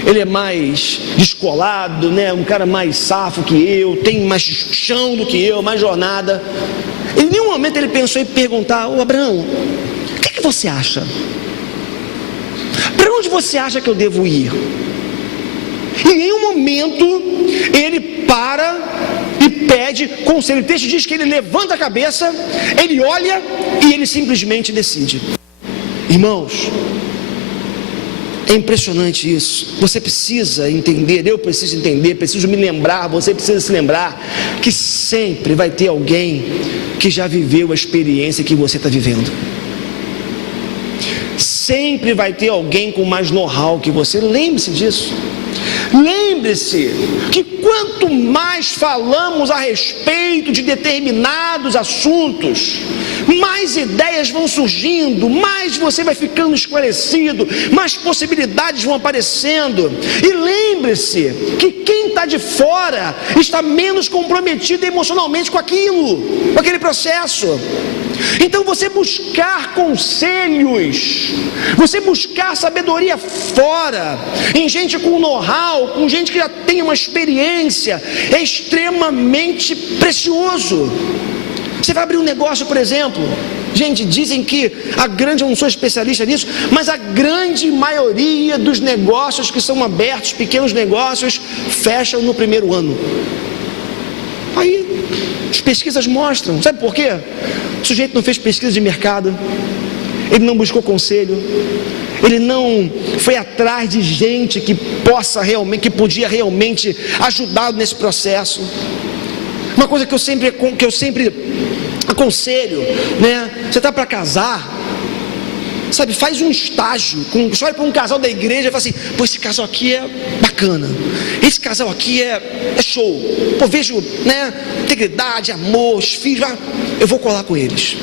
ele é mais descolado, né? Um cara mais safo que eu, tem mais chão do que eu, mais jornada. Em nenhum momento ele pensou em perguntar: ô Abraão, o que você acha? Para onde você acha que eu devo ir? Em nenhum momento ele para e pede conselho. O texto diz que ele levanta a cabeça, ele olha e ele simplesmente decide. Irmãos, é impressionante isso. Você precisa entender, eu preciso entender, preciso me lembrar, você precisa se lembrar que sempre vai ter alguém que já viveu a experiência que você está vivendo. Sempre vai ter alguém com mais know-how que você. Lembre-se disso. Lembre-se que quanto mais falamos a respeito de determinados assuntos, mais ideias vão surgindo, mais você vai ficando esclarecido, mais possibilidades vão aparecendo. E lembre-se que quem está de fora está menos comprometido emocionalmente com aquilo, com aquele processo. Então você buscar conselhos, você buscar sabedoria fora, em gente com know-how, com gente que já tem uma experiência, é extremamente precioso. Você vai abrir um negócio, por exemplo, gente, dizem que eu não sou especialista nisso, mas a grande maioria dos negócios que são abertos, pequenos negócios, fecham no primeiro ano. Aí as pesquisas mostram, sabe por quê? O sujeito não fez pesquisa de mercado, ele não buscou conselho, ele não foi atrás de gente que podia realmente ajudá-lo nesse processo. Uma coisa que eu sempre aconselho, né? Você está para casar, sabe, faz um estágio, olha para um casal da igreja e fala assim: pô, esse casal aqui é bacana, esse casal aqui é show, pô, vejo, né, integridade, amor, os filhos, eu vou colar com eles.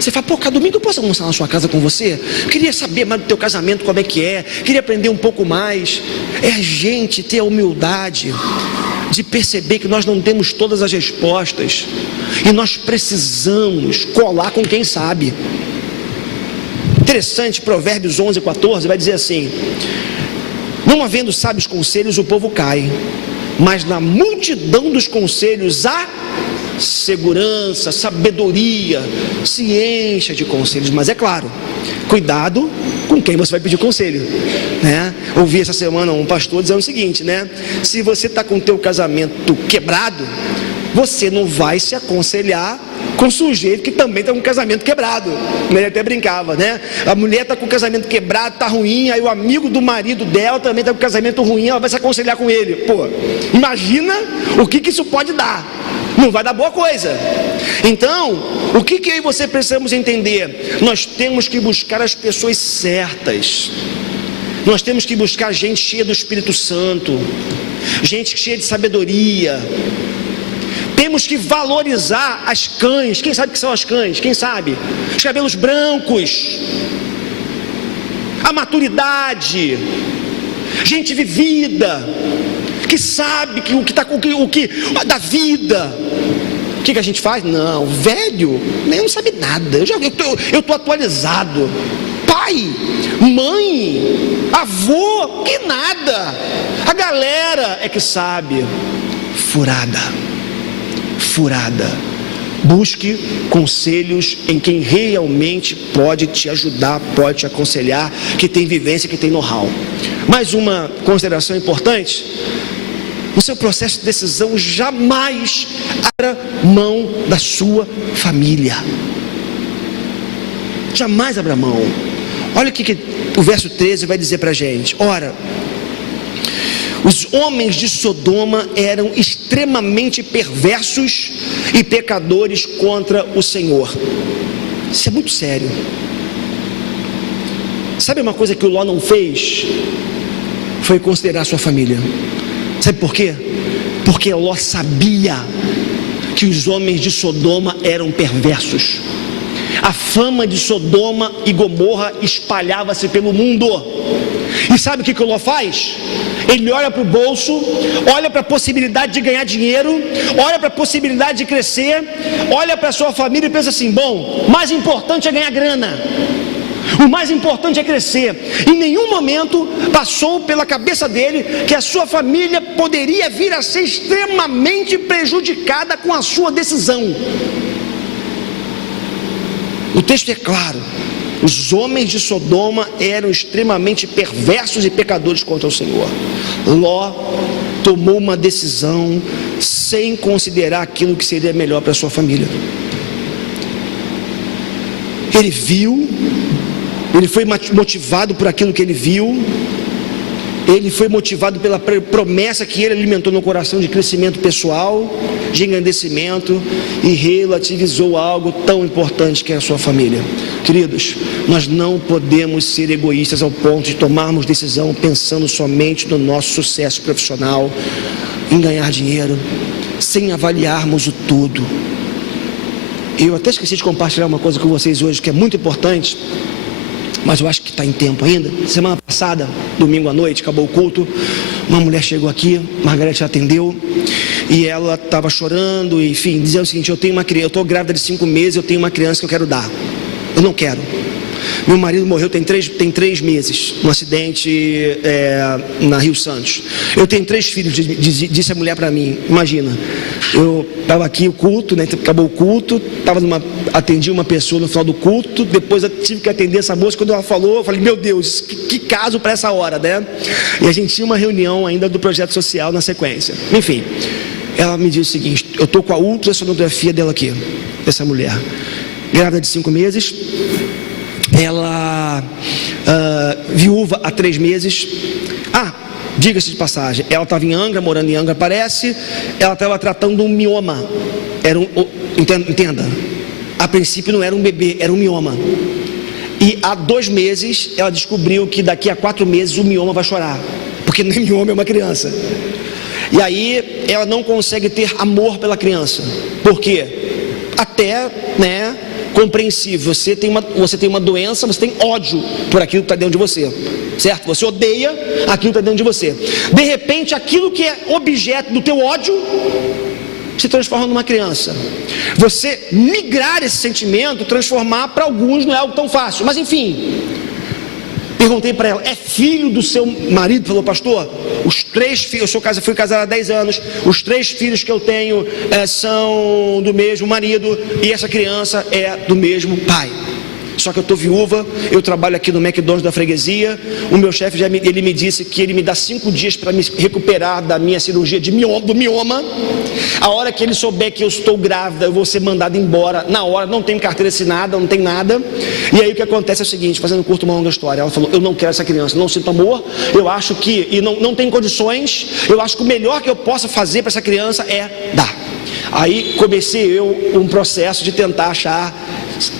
Você fala: pô, cada domingo eu posso almoçar na sua casa com você? Eu queria saber mais do teu casamento, como é que é, queria aprender um pouco mais. É a gente ter a humildade de perceber que nós não temos todas as respostas e nós precisamos colar com quem sabe. Interessante, Provérbios 11:14 vai dizer assim: não havendo sábios conselhos, o povo cai, mas na multidão dos conselhos há segurança, sabedoria. Se encha de conselhos, mas é claro, cuidado com quem você vai pedir conselho, né? Ouvi essa semana um pastor dizendo o seguinte, né? Se você está com o teu casamento quebrado, você não vai se aconselhar com um sujeito que também está com o casamento quebrado. Ele até brincava, né? A mulher está com o casamento quebrado, está ruim, aí o amigo do marido dela também está com o casamento ruim, ela vai se aconselhar com ele. Pô, imagina o que isso pode dar. Não vai dar boa coisa. Então, o que eu e você precisamos entender? Nós temos que buscar as pessoas certas. Nós temos que buscar gente cheia do Espírito Santo, gente cheia de sabedoria. Temos que valorizar as cães. Quem sabe o que são as cães? Quem sabe? Os cabelos brancos, a maturidade, gente vivida, que sabe que o que da vida. O que a gente faz? Não, velho, eu não sabe nada. Eu estou atualizado. Pai, mãe, avô, que nada. A galera é que sabe. Furada. Busque conselhos em quem realmente pode te ajudar, pode te aconselhar, que tem vivência, que tem know-how. Mais uma consideração importante: no seu processo de decisão, jamais abra mão da sua família. Jamais abra mão. Olha o que o verso 13 vai dizer para a gente. Ora, os homens de Sodoma eram extremamente perversos e pecadores contra o Senhor. Isso é muito sério. Sabe uma coisa que o Ló não fez? Foi considerar sua família. Sabe por quê? Porque Ló sabia que os homens de Sodoma eram perversos. A fama de Sodoma e Gomorra espalhava-se pelo mundo. E sabe o que o Ló faz? Ele olha para o bolso, olha para a possibilidade de ganhar dinheiro, olha para a possibilidade de crescer, olha para a sua família e pensa assim: bom, mais importante é ganhar grana. O mais importante é crescer. Em nenhum momento passou pela cabeça dele que a sua família poderia vir a ser extremamente prejudicada com a sua decisão. O texto é claro: os homens de Sodoma eram extremamente perversos e pecadores contra o Senhor. Ló tomou uma decisão sem considerar aquilo que seria melhor para a sua família. Ele viu, ele foi motivado por aquilo que ele viu, ele foi motivado pela promessa que ele alimentou no coração de crescimento pessoal, de engrandecimento, e relativizou algo tão importante que é a sua família. Queridos, nós não podemos ser egoístas ao ponto de tomarmos decisão pensando somente no nosso sucesso profissional, em ganhar dinheiro, sem avaliarmos o todo. Eu até esqueci de compartilhar uma coisa com vocês hoje que é muito importante, mas eu acho que está em tempo ainda. Semana passada, domingo à noite, acabou o culto, uma mulher chegou aqui, Margarete atendeu, e ela estava chorando, enfim, dizendo o seguinte: eu tenho uma criança, eu estou grávida de 5 meses, eu tenho uma criança que eu quero dar. Eu não quero. Meu marido morreu tem 3 meses, num acidente na Rio Santos. Eu tenho 3 filhos, disse a mulher para mim. Imagina, eu estava aqui o culto, né, acabou o culto, atendi uma pessoa no final do culto, depois eu tive que atender essa moça. Quando ela falou, eu falei: meu Deus, que caso para essa hora, né? E a gente tinha uma reunião ainda do projeto social na sequência. Enfim, ela me disse o seguinte: eu estou com a ultrassonografia dela aqui, dessa mulher, grávida de 5 meses, ela viúva há 3 meses. Diga-se de passagem, ela estava em Angra, morando em Angra, parece. Ela estava tratando um mioma. Entenda, a princípio não era um bebê, era um mioma. E há 2 meses ela descobriu que daqui a 4 meses o mioma vai chorar, porque não é mioma, é uma criança. E aí ela não consegue ter amor pela criança. Por quê? Até, compreensível. Você tem uma doença, você tem ódio por aquilo que está dentro de você, certo? Você odeia aquilo que está dentro de você. De repente, aquilo que é objeto do teu ódio se transforma numa criança. Você migrar esse sentimento, transformar, para alguns não é algo tão fácil, mas enfim. Perguntei para ela: é filho do seu marido? Falou: pastor, os 3 filhos, fui casado há 10 anos, os 3 filhos que eu tenho são do mesmo marido, e essa criança é do mesmo pai. Só que eu estou viúva, eu trabalho aqui no McDonald's da freguesia. O meu chefe ele me disse que ele me dá 5 dias para me recuperar da minha cirurgia do mioma. A hora que ele souber que eu estou grávida, eu vou ser mandado embora na hora. Não tenho carteira assinada, não tem nada. E aí o que acontece é o seguinte, fazendo curto uma longa história, ela falou: eu não quero essa criança, não sinto amor, eu acho que, e não tem condições, eu acho que o melhor que eu possa fazer para essa criança é dar. Aí comecei um processo de tentar achar.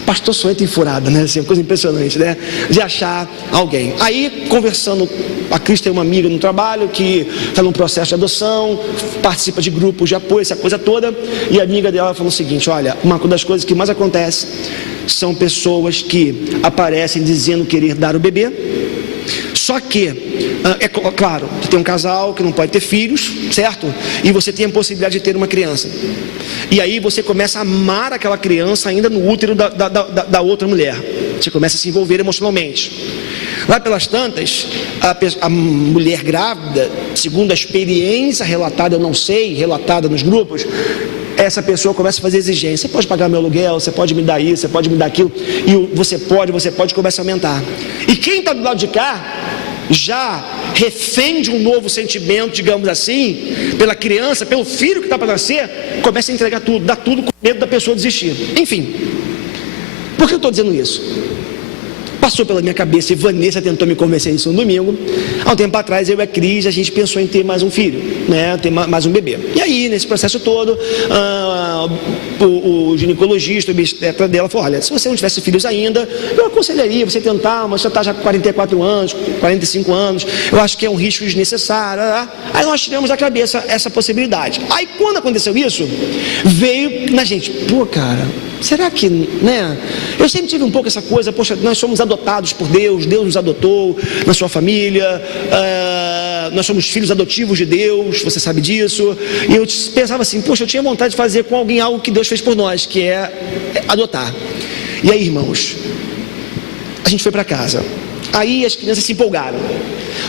Pastor, só entra em furada, né? Assim, uma coisa impressionante, né? De achar alguém. Aí, conversando, a Cris tem uma amiga no trabalho que está num processo de adoção, participa de grupos de apoio, essa coisa toda. E a amiga dela falou o seguinte: olha, uma das coisas que mais acontece são pessoas que aparecem dizendo querer dar o bebê. Só que, é claro, que tem um casal que não pode ter filhos, certo? E você tem a possibilidade de ter uma criança. E aí você começa a amar aquela criança ainda no útero da outra mulher. Você começa a se envolver emocionalmente. Lá pelas tantas, a mulher grávida, segundo a experiência relatada, eu não sei, relatada nos grupos, essa pessoa começa a fazer exigência: você pode pagar meu aluguel, você pode me dar isso, você pode me dar aquilo, e você pode, começa a aumentar. E quem está do lado de cá já refém de um novo sentimento, digamos assim, pela criança, pelo filho que está para nascer, começa a entregar tudo, dá tudo com medo da pessoa desistir. Enfim, por que eu estou dizendo isso? Passou pela minha cabeça, e Vanessa tentou me convencer disso no domingo. Há um tempo atrás, eu e a Cris, a gente pensou em ter mais um filho, né? Ter mais um bebê. E aí, nesse processo todo, o ginecologista, o obstetra dela falou: olha, se você não tivesse filhos ainda, eu aconselharia você tentar, mas você está já com 44 anos, 45 anos, eu acho que é um risco desnecessário. Aí nós tivemos na cabeça essa possibilidade. Aí quando aconteceu isso, veio na gente: pô, cara, será que, né? Eu sempre tive um pouco essa coisa: poxa, nós somos adotados por Deus, Deus nos adotou na sua família, nós somos filhos adotivos de Deus, você sabe disso. E eu pensava assim: poxa, eu tinha vontade de fazer com alguém algo que Deus fez por nós, que é adotar. E aí, irmãos, a gente foi para casa. Aí as crianças se empolgaram.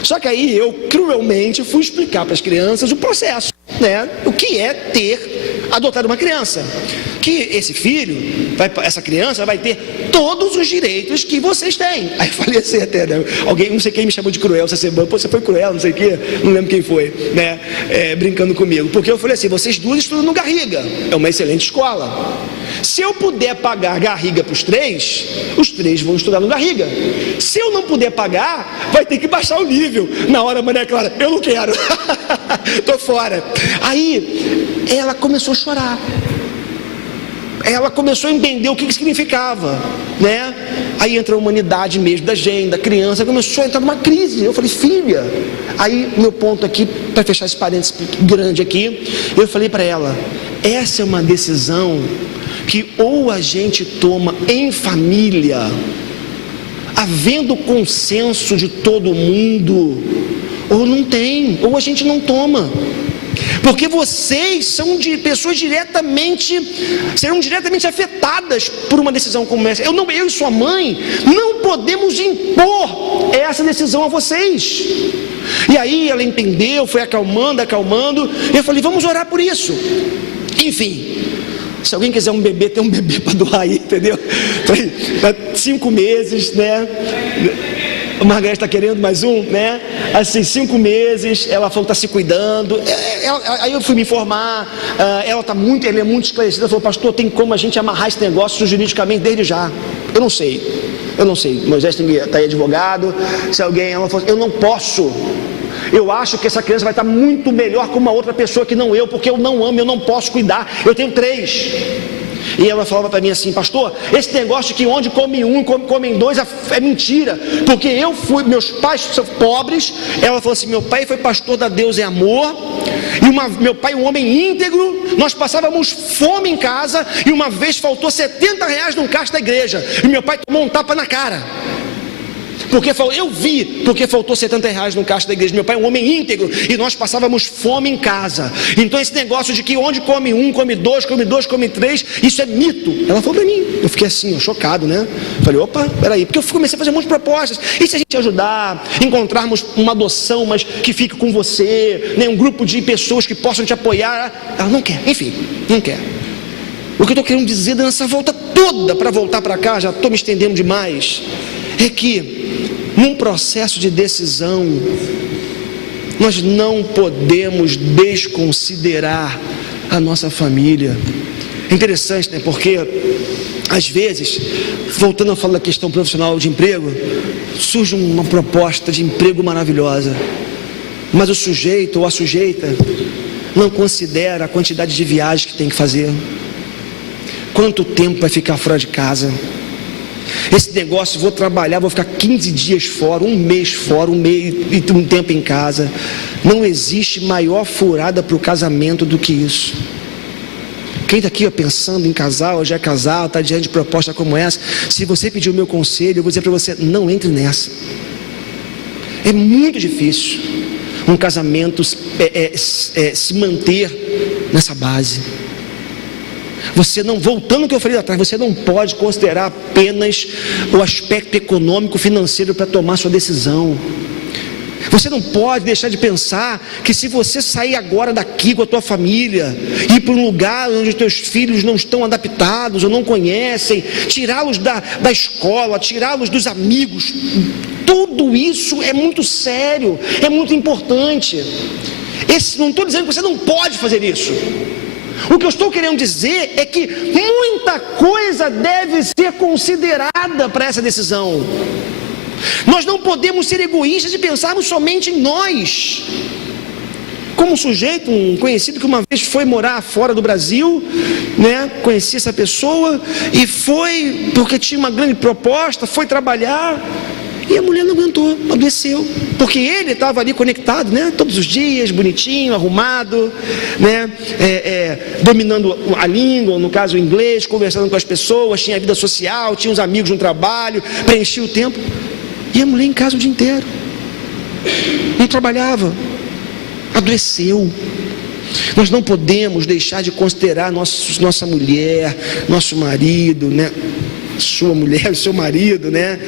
Só que aí eu, cruelmente, fui explicar para as crianças o processo, né? O que é ter adotado uma criança. Que esse filho, essa criança vai ter todos os direitos que vocês têm. Aí eu falei assim até, né? Alguém, não sei quem me chamou de cruel essa semana. Pô, você foi cruel, não sei o quê. Não lembro quem foi, né? Brincando comigo. Porque eu falei assim, vocês duas estudam no Garriga. É uma excelente escola. Se eu puder pagar Garriga para os três vão estudar no Garriga. Se eu não puder pagar, vai ter que baixar o nível. Na hora, Maria Clara, eu não quero. Tô fora. Aí, ela começou a chorar. Ela começou a entender o que significava, né? Aí entra a humanidade mesmo da gente, da criança, começou a entrar numa crise. Eu falei, filha, aí meu ponto aqui, para fechar esse parênteses grande aqui, eu falei para ela, essa é uma decisão que ou a gente toma em família, havendo consenso de todo mundo, ou não tem, ou a gente não toma. Porque vocês são de pessoas serão diretamente afetadas por uma decisão como essa. Eu e sua mãe não podemos impor essa decisão a vocês. E aí ela entendeu, foi acalmando, e eu falei, vamos orar por isso. Enfim, se alguém quiser um bebê, tem um bebê para doar aí, entendeu? 5 meses, né? A Margareth está querendo mais um, né? Assim, 5 meses, ela falou que está se cuidando. Aí eu fui me informar, ela é muito esclarecida. Ela falou, pastor, tem como a gente amarrar esse negócio juridicamente desde já? Eu não sei. Moisés está aí advogado. Se alguém, ela falou, eu não posso. Eu acho que essa criança vai estar muito melhor com uma outra pessoa que não eu, porque eu não amo, eu não posso cuidar. Eu tenho 3. E ela falava para mim assim, pastor, esse negócio de que onde come um, comem 2 é mentira, porque meus pais são pobres. Ela falou assim, meu pai foi pastor da Deus é Amor, e meu pai um homem íntegro, nós passávamos fome em casa, e uma vez faltou R$70 num caixa da igreja, e meu pai tomou um tapa na cara. Porque eu vi, porque faltou R$70 no caixa da igreja. Meu pai é um homem íntegro e nós passávamos fome em casa. Então esse negócio de que onde come um, come 2, come 3, isso é mito. Ela falou para mim, eu fiquei assim, chocado, né? Falei, opa, peraí, porque eu comecei a fazer um monte de propostas. E se a gente ajudar, encontrarmos uma adoção, mas que fique com você, né? Um grupo de pessoas que possam te apoiar. Ela não quer, enfim, não quer. O que eu estou querendo dizer nessa volta toda, para voltar para cá, já estou me estendendo demais, é que num processo de decisão, nós não podemos desconsiderar a nossa família. É interessante, né? Porque às vezes, voltando a falar da questão profissional de emprego, surge uma proposta de emprego maravilhosa, mas o sujeito ou a sujeita não considera a quantidade de viagens que tem que fazer, quanto tempo vai ficar fora de casa. Esse negócio, vou trabalhar, vou ficar 15 dias fora, um mês fora, e um tempo em casa. Não existe maior furada para o casamento do que isso. Quem está aqui pensando em casar, ou já é casado, está diante de proposta como essa, se você pedir o meu conselho, eu vou dizer para você, não entre nessa. É muito difícil um casamento se manter nessa base. Você não, voltando ao que eu falei lá atrás, você não pode considerar apenas o aspecto econômico, financeiro para tomar sua decisão. Você não pode deixar de pensar que se você sair agora daqui com a tua família, ir para um lugar onde os teus filhos não estão adaptados ou não conhecem, tirá-los da escola, tirá-los dos amigos, tudo isso é muito sério, é muito importante. Não estou dizendo que você não pode fazer isso. O que eu estou querendo dizer é que muita coisa deve ser considerada para essa decisão. Nós não podemos ser egoístas e pensarmos somente em nós. Como um sujeito, um conhecido que uma vez foi morar fora do Brasil, né? Conheci essa pessoa e foi porque tinha uma grande proposta, foi trabalhar. E a mulher não aguentou, adoeceu, porque ele estava ali conectado, né? Todos os dias, bonitinho, arrumado, né? Dominando a língua, no caso o inglês, conversando com as pessoas, tinha vida social, tinha uns amigos no trabalho, preenchia o tempo. E a mulher em casa o dia inteiro, não trabalhava, adoeceu. Nós não podemos deixar de considerar nossa mulher, nosso marido, né? sua mulher, o seu marido, né?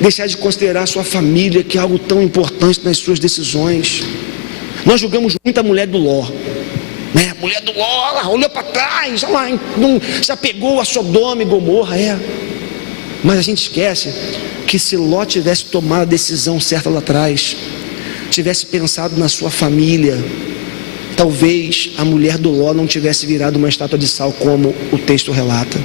Deixar de considerar a sua família, que é algo tão importante nas suas decisões. Nós julgamos muito a mulher do Ló, né? A mulher do Ló, ela olhou para trás, ela não se apegou a Sodoma e Gomorra, mas a gente esquece que se Ló tivesse tomado a decisão certa lá atrás, tivesse pensado na sua família, talvez a mulher do Ló não tivesse virado uma estátua de sal, como o texto relata.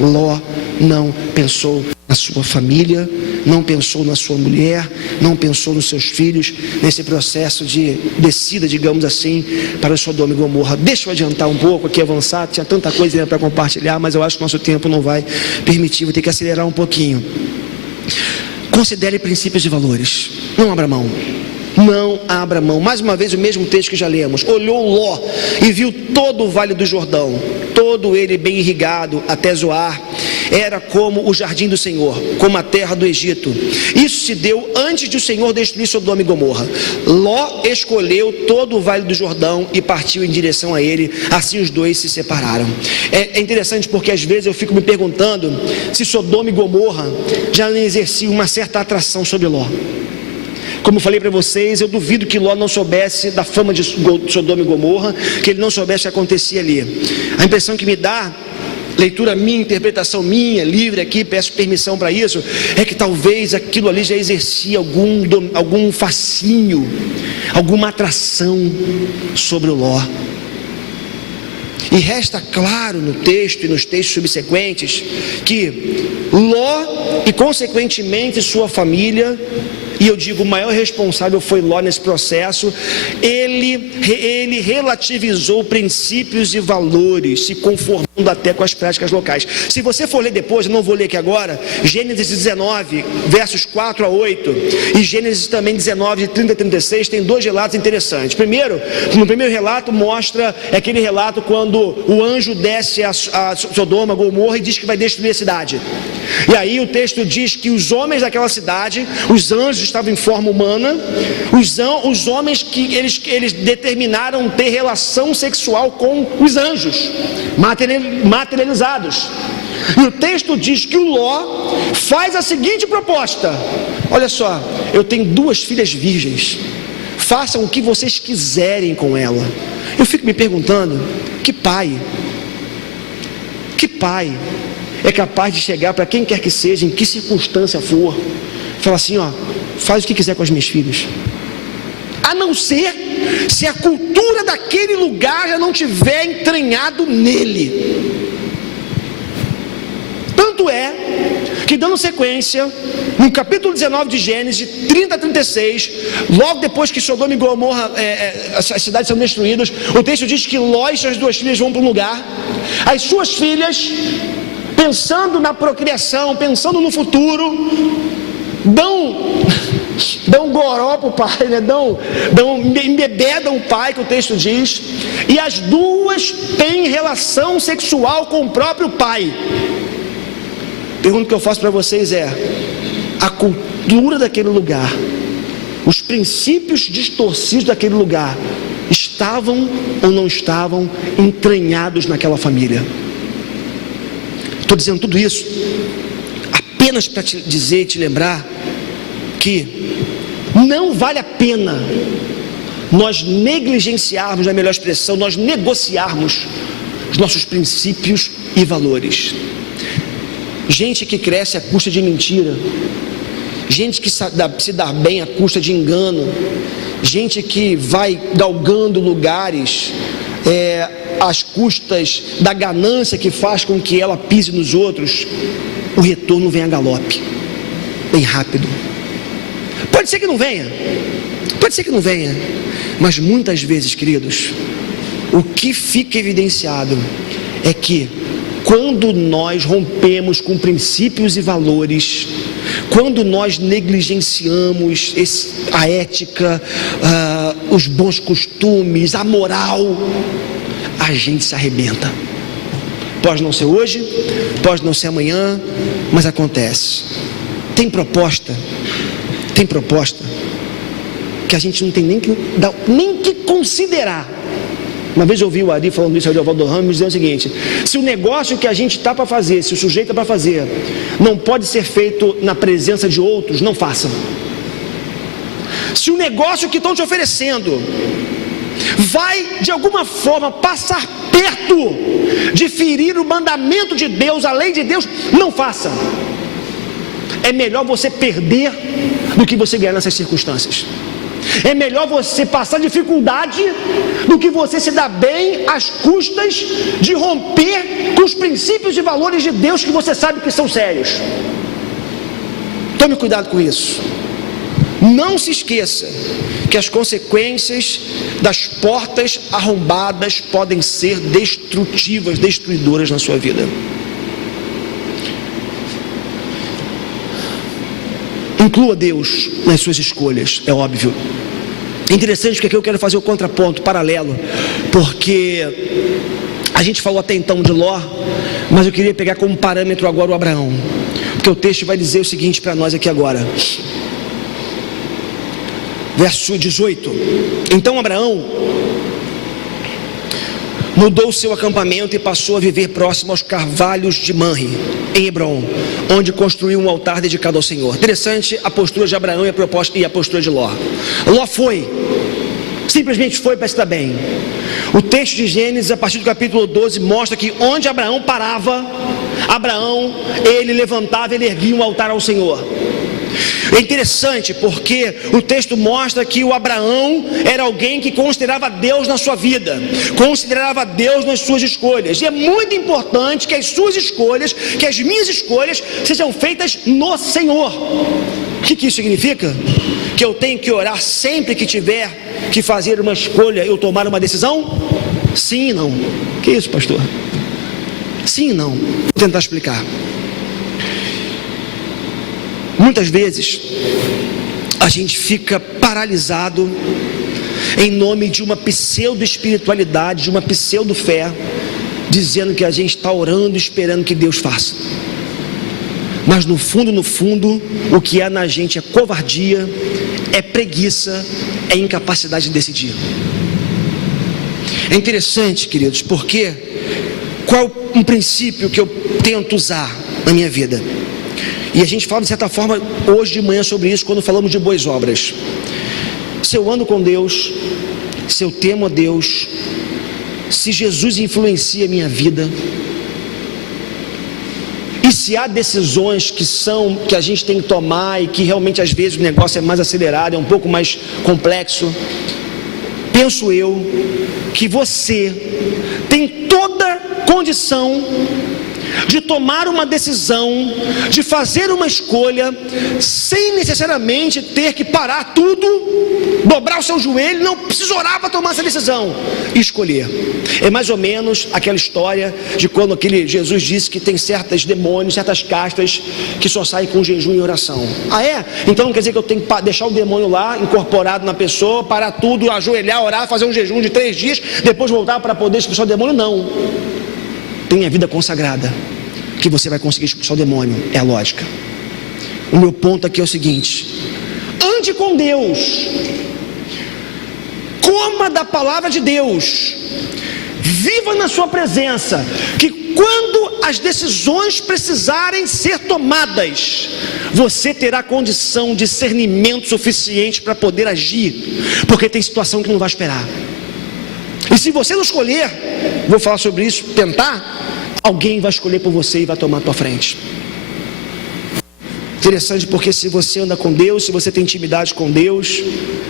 Ló não pensou na sua família, não pensou na sua mulher, não pensou nos seus filhos, nesse processo de descida, digamos assim, para Sodoma e Gomorra. Deixa eu adiantar um pouco aqui, avançar, tinha tanta coisa para compartilhar, mas eu acho que nosso tempo não vai permitir, vou ter que acelerar um pouquinho. Considere princípios e valores, não abra mão. Não abra mão. Mais uma vez o mesmo texto que já lemos. Olhou Ló e viu todo o vale do Jordão, todo ele bem irrigado até Zoar. Era como o jardim do Senhor, como a terra do Egito. Isso se deu antes de o Senhor destruir Sodoma e Gomorra. Ló escolheu todo o vale do Jordão e partiu em direção a ele. Assim os dois se separaram. É interessante porque às vezes eu fico me perguntando se Sodoma e Gomorra já não exerciam uma certa atração sobre Ló. Como eu falei para vocês, eu duvido que Ló não soubesse da fama de Sodoma e Gomorra, que ele não soubesse o que acontecia ali. A impressão que me dá, leitura minha, interpretação minha, livre aqui, peço permissão para isso, é que talvez aquilo ali já exercia algum fascínio, alguma atração sobre o Ló. E resta claro no texto e nos textos subsequentes que Ló e consequentemente sua família, e eu digo, o maior responsável foi Ló nesse processo, ele relativizou princípios e valores, se conformando até com as práticas locais. Se você for ler depois, eu não vou ler aqui agora, Gênesis 19, versos 4 a 8, e Gênesis também 19, de 30 a 36, tem dois relatos interessantes. Primeiro, no primeiro relato mostra aquele relato quando o anjo desce a Sodoma, Gomorra, e diz que vai destruir a cidade. E aí o texto diz que os homens daquela cidade, os anjos estavam em forma humana, os homens que eles determinaram ter relação sexual com os anjos, materializados. E o texto diz que o Ló faz a seguinte proposta: olha só, eu tenho 2 filhas virgens, façam o que vocês quiserem com ela. Eu fico me perguntando, que pai é capaz de chegar para quem quer que seja, em que circunstância for, falar assim, faz o que quiser com as minhas filhas, a não ser se a cultura daquele lugar já não tiver entranhado nele. Tanto é que, dando sequência, no capítulo 19 de Gênesis, 30 a 36, logo depois que Sodoma e Gomorra, as cidades são destruídas, o texto diz que Ló e suas 2 filhas vão para um lugar. As suas filhas, pensando na procriação, pensando no futuro, dão goró para o pai, né? Embebedam o pai, que o texto diz, e as 2 têm relação sexual com o próprio pai. A pergunta que eu faço para vocês é: a cultura daquele lugar, os princípios distorcidos daquele lugar, estavam ou não estavam entranhados naquela família? Estou dizendo tudo isso apenas para te dizer e te lembrar que não vale a pena nós negligenciarmos, na melhor expressão, nós negociarmos os nossos princípios e valores. Gente que cresce à custa de mentira, gente que se dá bem à custa de engano, gente que vai galgando lugares às custas da ganância que faz com que ela pise nos outros, o retorno vem a galope, bem rápido. Pode ser que não venha, mas muitas vezes, queridos, o que fica evidenciado é que quando nós rompemos com princípios e valores, quando nós negligenciamos a ética, os bons costumes, a moral, a gente se arrebenta. Pode não ser hoje, pode não ser amanhã, mas acontece. Tem proposta que a gente não tem nem que considerar Uma vez eu ouvi o Ari falando isso, o Evaldo Ramos, dizendo o seguinte: se o negócio que a gente está para fazer, se o sujeito está para fazer, não pode ser feito na presença de outros, não faça. Se o negócio que estão te oferecendo vai de alguma forma passar perto de ferir o mandamento de Deus, a lei de Deus, não faça. É melhor você perder do que você ganhar nessas circunstâncias. É melhor você passar dificuldade do que você se dar bem às custas de romper com os princípios e valores de Deus que você sabe que são sérios. Tome cuidado com isso. Não se esqueça que as consequências das portas arrombadas podem ser destrutivas, destruidoras na sua vida. Inclua Deus nas suas escolhas, é óbvio. É interessante porque aqui eu quero fazer o contraponto, paralelo, porque a gente falou até então de Ló, mas eu queria pegar como parâmetro agora o Abraão, porque o texto vai dizer o seguinte para nós aqui agora. Verso 18: então Abraão mudou o seu acampamento e passou a viver próximo aos carvalhos de Manre, em Hebrom, onde construiu um altar dedicado ao Senhor. Interessante a postura de Abraão e a postura de Ló. Ló foi, simplesmente foi para se dar bem. O texto de Gênesis, a partir do capítulo 12, mostra que onde Abraão parava, ele levantava, ele erguia um altar ao Senhor. É interessante porque o texto mostra que o Abraão era alguém que considerava Deus na sua vida, considerava Deus nas suas escolhas. E é muito importante que as suas escolhas, que as minhas escolhas sejam feitas no Senhor. O que isso significa? Que eu tenho que orar sempre que tiver que fazer uma escolha, eu tomar uma decisão? Sim e não. Que isso, pastor? Sim e não. Vou tentar explicar. Muitas vezes a gente fica paralisado em nome de uma pseudo-espiritualidade, de uma pseudo-fé, dizendo que a gente está orando, esperando que Deus faça. Mas no fundo, o que há na gente é covardia, é preguiça, é incapacidade de decidir. É interessante, queridos, porque qual um princípio que eu tento usar na minha vida? E a gente fala de certa forma hoje de manhã sobre isso quando falamos de boas obras. Se eu ando com Deus, se eu temo a Deus, se Jesus influencia a minha vida, e se há decisões que a gente tem que tomar e que realmente às vezes o negócio é mais acelerado, é um pouco mais complexo, penso eu que você tem toda condição de tomar uma decisão, de fazer uma escolha, sem necessariamente ter que parar tudo, dobrar o seu joelho, não precisa orar para tomar essa decisão, e escolher. É mais ou menos aquela história de quando aquele Jesus disse que tem certos demônios, certas castas que só saem com jejum e oração. Ah é? Então não quer dizer que eu tenho que deixar o demônio lá, incorporado na pessoa, parar tudo, ajoelhar, orar, fazer um jejum de 3 dias, depois voltar para poder expulsar o demônio? Não. Tenha a vida consagrada, que você vai conseguir expulsar o demônio, é a lógica. O meu ponto aqui é o seguinte: ande com Deus, coma da palavra de Deus, viva na sua presença, que quando as decisões precisarem ser tomadas, você terá condição, discernimento suficiente para poder agir, porque tem situação que não vai esperar. E se você não escolher, vou falar sobre isso, tentar, alguém vai escolher por você e vai tomar a tua frente. Interessante, porque se você anda com Deus, se você tem intimidade com Deus,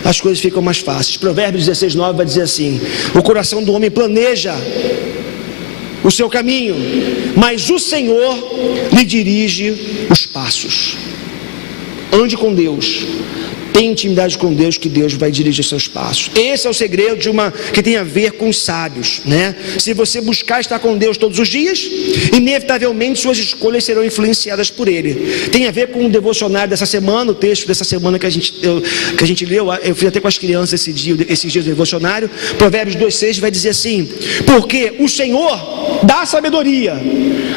as coisas ficam mais fáceis. Provérbios 16:9 vai dizer assim: o coração do homem planeja o seu caminho, mas o Senhor lhe dirige os passos. Ande com Deus, tenha intimidade com Deus, que Deus vai dirigir seus passos. Esse é o segredo que tem a ver com os sábios, né? Se você buscar estar com Deus todos os dias, inevitavelmente suas escolhas serão influenciadas por Ele. Tem a ver com o devocionário dessa semana, o texto dessa semana que a gente leu. Eu fiz até com as crianças esses dias do devocionário. Provérbios 2:6 vai dizer assim: porque o Senhor dá sabedoria,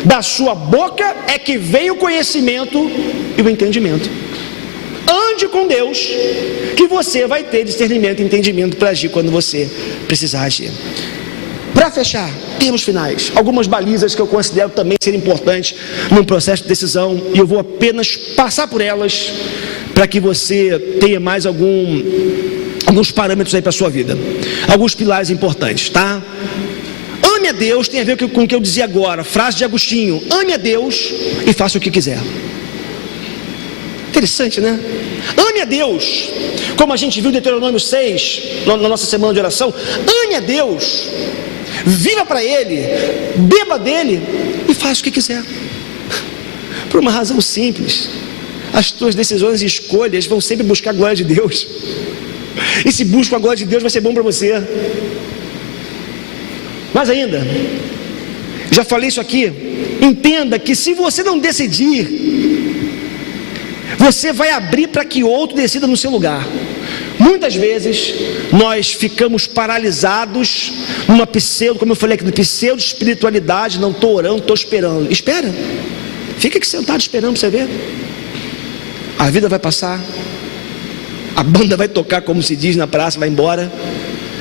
da sua boca é que vem o conhecimento e o entendimento. Ande com Deus, que você vai ter discernimento e entendimento para agir quando você precisar agir. Para fechar, termos finais, algumas balizas que eu considero também ser importantes num processo de decisão, e eu vou apenas passar por elas para que você tenha mais alguns parâmetros aí para a sua vida, alguns pilares importantes, tá? Ame a Deus, tem a ver com o que eu dizia agora, frase de Agostinho: ame a Deus e faça o que quiser. Interessante, né? Ame a Deus, como a gente viu em Deuteronômio 6, na nossa semana de oração. Ame a Deus, viva para Ele, beba dele e faça o que quiser. Por uma razão simples: as tuas decisões e escolhas vão sempre buscar a glória de Deus, e se busca a glória de Deus vai ser bom para você. Mas ainda, já falei isso aqui, entenda que se você não decidir, você vai abrir para que outro decida no seu lugar. Muitas vezes nós ficamos paralisados numa como eu falei aqui, pseudo espiritualidade. Não estou orando, estou esperando. Espera, fica aqui sentado esperando para você ver. A vida vai passar, a banda vai tocar, como se diz na praça, vai embora,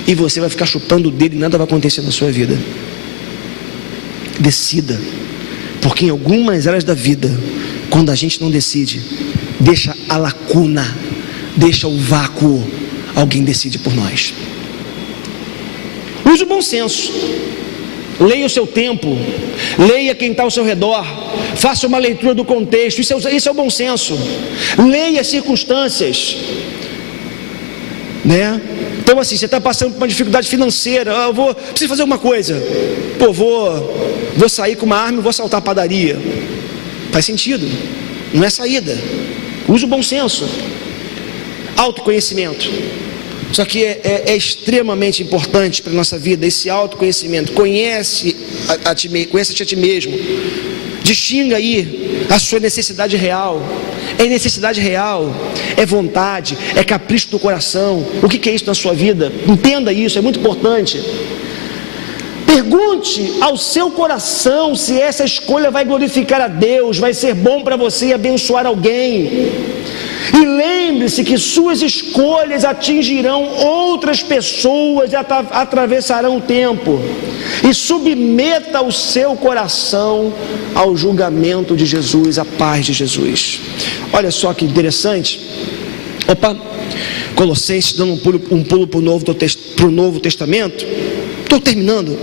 e você vai ficar chupando o dedo e nada vai acontecer na sua vida. Decida, porque em algumas áreas da vida, quando a gente não decide, deixa a lacuna, deixa o vácuo, alguém decide por nós. Use o bom senso, leia o seu tempo, leia quem está ao seu redor, faça uma leitura do contexto, isso é o bom senso. Leia as circunstâncias, né? Então assim, você está passando por uma dificuldade financeira, preciso fazer alguma coisa, vou sair com uma arma e vou assaltar a padaria. Faz sentido, não é saída. Use o bom senso. Autoconhecimento, isso aqui é extremamente importante para a nossa vida, esse autoconhecimento. Conhece-te a ti mesmo, distinga aí a sua necessidade real. É necessidade real, é vontade, é capricho do coração. O que é isso na sua vida? Entenda isso, é muito importante. Pergunte ao seu coração se essa escolha vai glorificar a Deus, vai ser bom para você e abençoar alguém. E lembre-se que suas escolhas atingirão outras pessoas e atravessarão o tempo. E submeta o seu coração ao julgamento de Jesus, à paz de Jesus. Olha só que interessante. Colossenses, dando um pulo para o Novo Testamento. Estou terminando.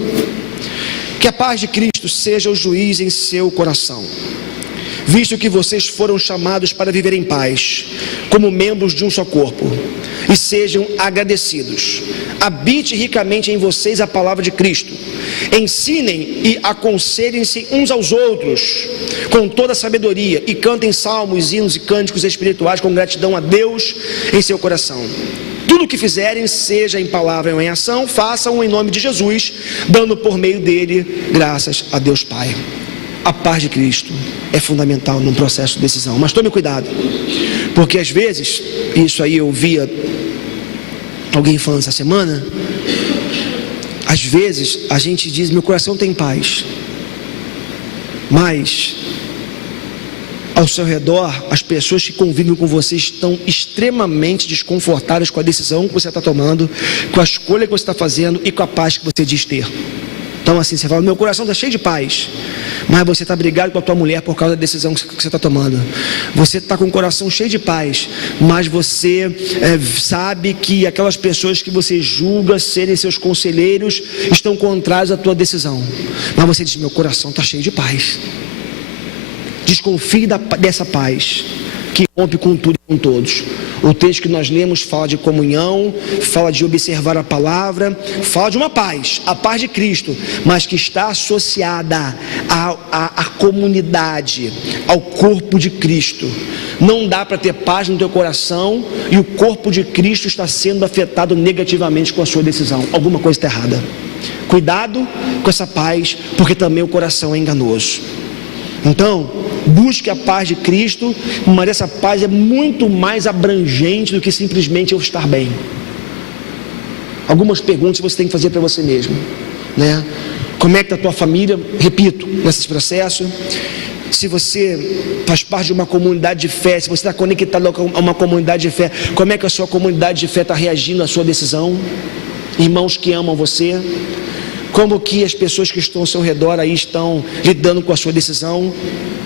Que a paz de Cristo seja o juiz em seu coração, visto que vocês foram chamados para viver em paz, como membros de um só corpo, e sejam agradecidos. Habite ricamente em vocês a palavra de Cristo. Ensinem e aconselhem-se uns aos outros com toda a sabedoria, e cantem salmos, hinos e cânticos espirituais com gratidão a Deus em seu coração. Tudo o que fizerem, seja em palavra ou em ação, façam em nome de Jesus, dando por meio dele graças a Deus Pai. A paz de Cristo é fundamental num processo de decisão. Mas tome cuidado, porque às vezes, isso aí eu via alguém falando essa semana, às vezes a gente diz: meu coração tem paz, mas ao seu redor, as pessoas que convivem com você estão extremamente desconfortáveis com a decisão que você está tomando, com a escolha que você está fazendo e com a paz que você diz ter. Então assim, você fala: meu coração está cheio de paz, mas você está brigado com a tua mulher por causa da decisão que você está tomando. Você está com o coração cheio de paz, mas você sabe que aquelas pessoas que você julga serem seus conselheiros estão contrários à tua decisão. Mas você diz: meu coração está cheio de paz. Desconfie dessa paz que rompe com tudo e com todos. O texto que nós lemos fala de comunhão, fala de observar a palavra, fala de uma paz, a paz de Cristo, mas que está associada à comunidade, ao corpo de Cristo. Não dá para ter paz no teu coração e o corpo de Cristo está sendo afetado negativamente com a sua decisão. Alguma coisa está errada. Cuidado com essa paz, porque também o coração é enganoso. Então, busque a paz de Cristo, mas essa paz é muito mais abrangente do que simplesmente eu estar bem. Algumas perguntas você tem que fazer para você mesmo, né? Como é que está a tua família? Repito, nesse processo. Se você faz parte de uma comunidade de fé, se você está conectado a uma comunidade de fé, como é que a sua comunidade de fé está reagindo à sua decisão? Irmãos que amam você. como que as pessoas que estão ao seu redor aí estão lidando com a sua decisão.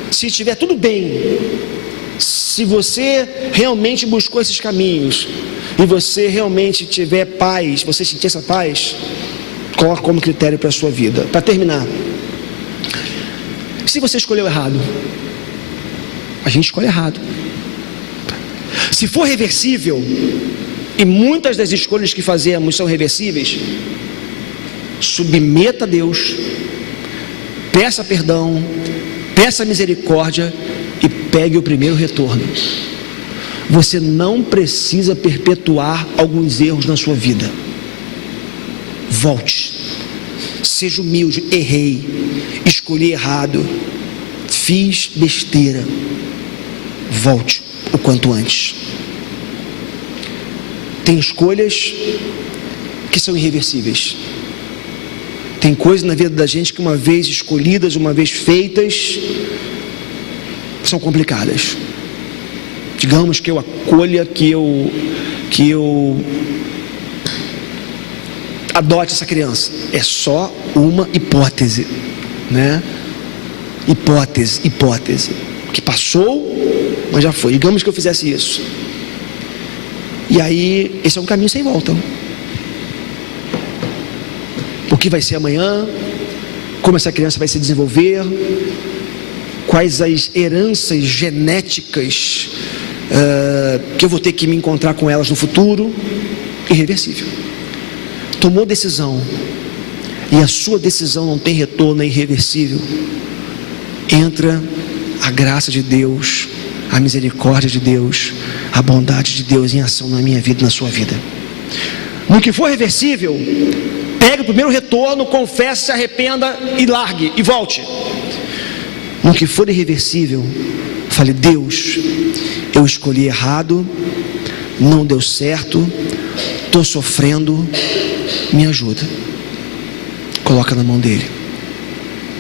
Se estiver tudo bem, se você realmente buscou esses caminhos e você realmente tiver paz, você sentir essa paz, coloca como critério para a sua vida. Para terminar, se você escolheu errado, a gente escolhe errado. Se for reversível, e muitas das escolhas que fazemos são reversíveis, submeta a Deus, peça perdão, peça misericórdia e pegue o primeiro retorno. Você não precisa perpetuar alguns erros na sua vida. Volte, seja humilde. Errei, escolhi errado, fiz besteira. Volte o quanto antes. Tem escolhas que são irreversíveis. Tem coisas na vida da gente que, uma vez escolhidas, uma vez feitas, são complicadas. Digamos que eu acolha, que eu adote essa criança. É só uma hipótese, né? Hipótese. Que passou, mas já foi. Digamos que eu fizesse isso. E aí, esse é um caminho sem volta. O que vai ser amanhã? Como essa criança vai se desenvolver? Quais as heranças genéticas que eu vou ter que me encontrar com elas no futuro? Irreversível. Tomou decisão e a sua decisão não tem retorno, é irreversível. Entra a graça de Deus, a misericórdia de Deus, a bondade de Deus em ação na minha vida e na sua vida. No que for reversível, pegue o primeiro retorno, confesse, se arrependa e largue e volte. No que for irreversível, fale: Deus, eu escolhi errado, não deu certo, estou sofrendo, me ajuda. Coloca na mão dele.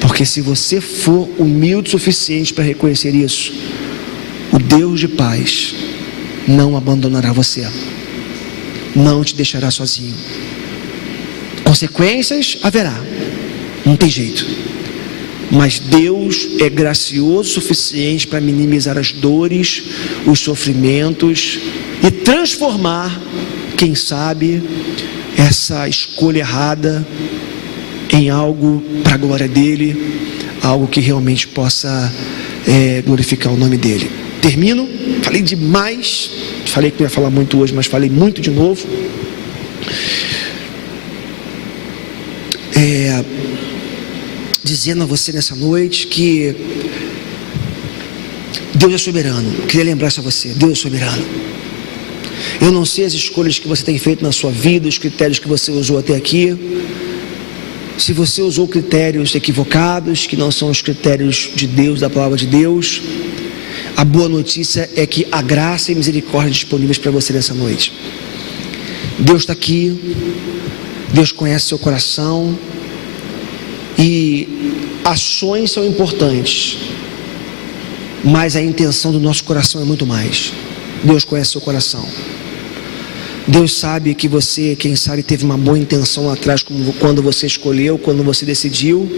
Porque se você for humilde o suficiente para reconhecer isso, o Deus de paz não abandonará você, não te deixará sozinho. Consequências haverá, não tem jeito, mas Deus é gracioso o suficiente para minimizar as dores, os sofrimentos e transformar, quem sabe, essa escolha errada em algo para a glória dele, algo que realmente possa glorificar o nome dele. Termino, falei demais, falei que não ia falar muito hoje, mas falei muito de novo. Dizendo a você nessa noite que Deus é soberano. Queria lembrar isso a você: Deus é soberano. Eu não sei as escolhas que você tem feito na sua vida, os critérios que você usou até aqui. Se você usou critérios equivocados, que não são os critérios de Deus, da palavra de Deus, a boa notícia é que a graça e a misericórdia disponíveis para você nessa noite. Deus está aqui, Deus conhece seu coração, e ações são importantes, mas a intenção do nosso coração é muito mais. Deus conhece seu coração. Deus sabe que você, quem sabe, teve uma boa intenção lá atrás, quando você escolheu, quando você decidiu,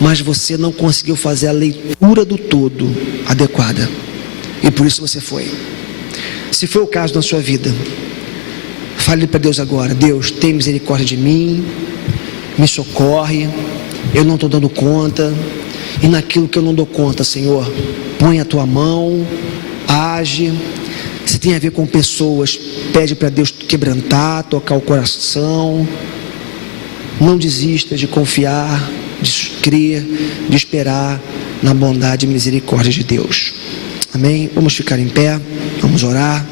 mas você não conseguiu fazer a leitura do todo adequada, e por isso você foi. Se foi o caso na sua vida, fale para Deus agora: Deus, tem misericórdia de mim, me socorre, eu não estou dando conta, e naquilo que eu não dou conta, Senhor, põe a tua mão, age. Se tem a ver com pessoas, pede para Deus quebrantar, tocar o coração. Não desista de confiar, de crer, de esperar na bondade e misericórdia de Deus. Amém? Vamos ficar em pé, vamos orar.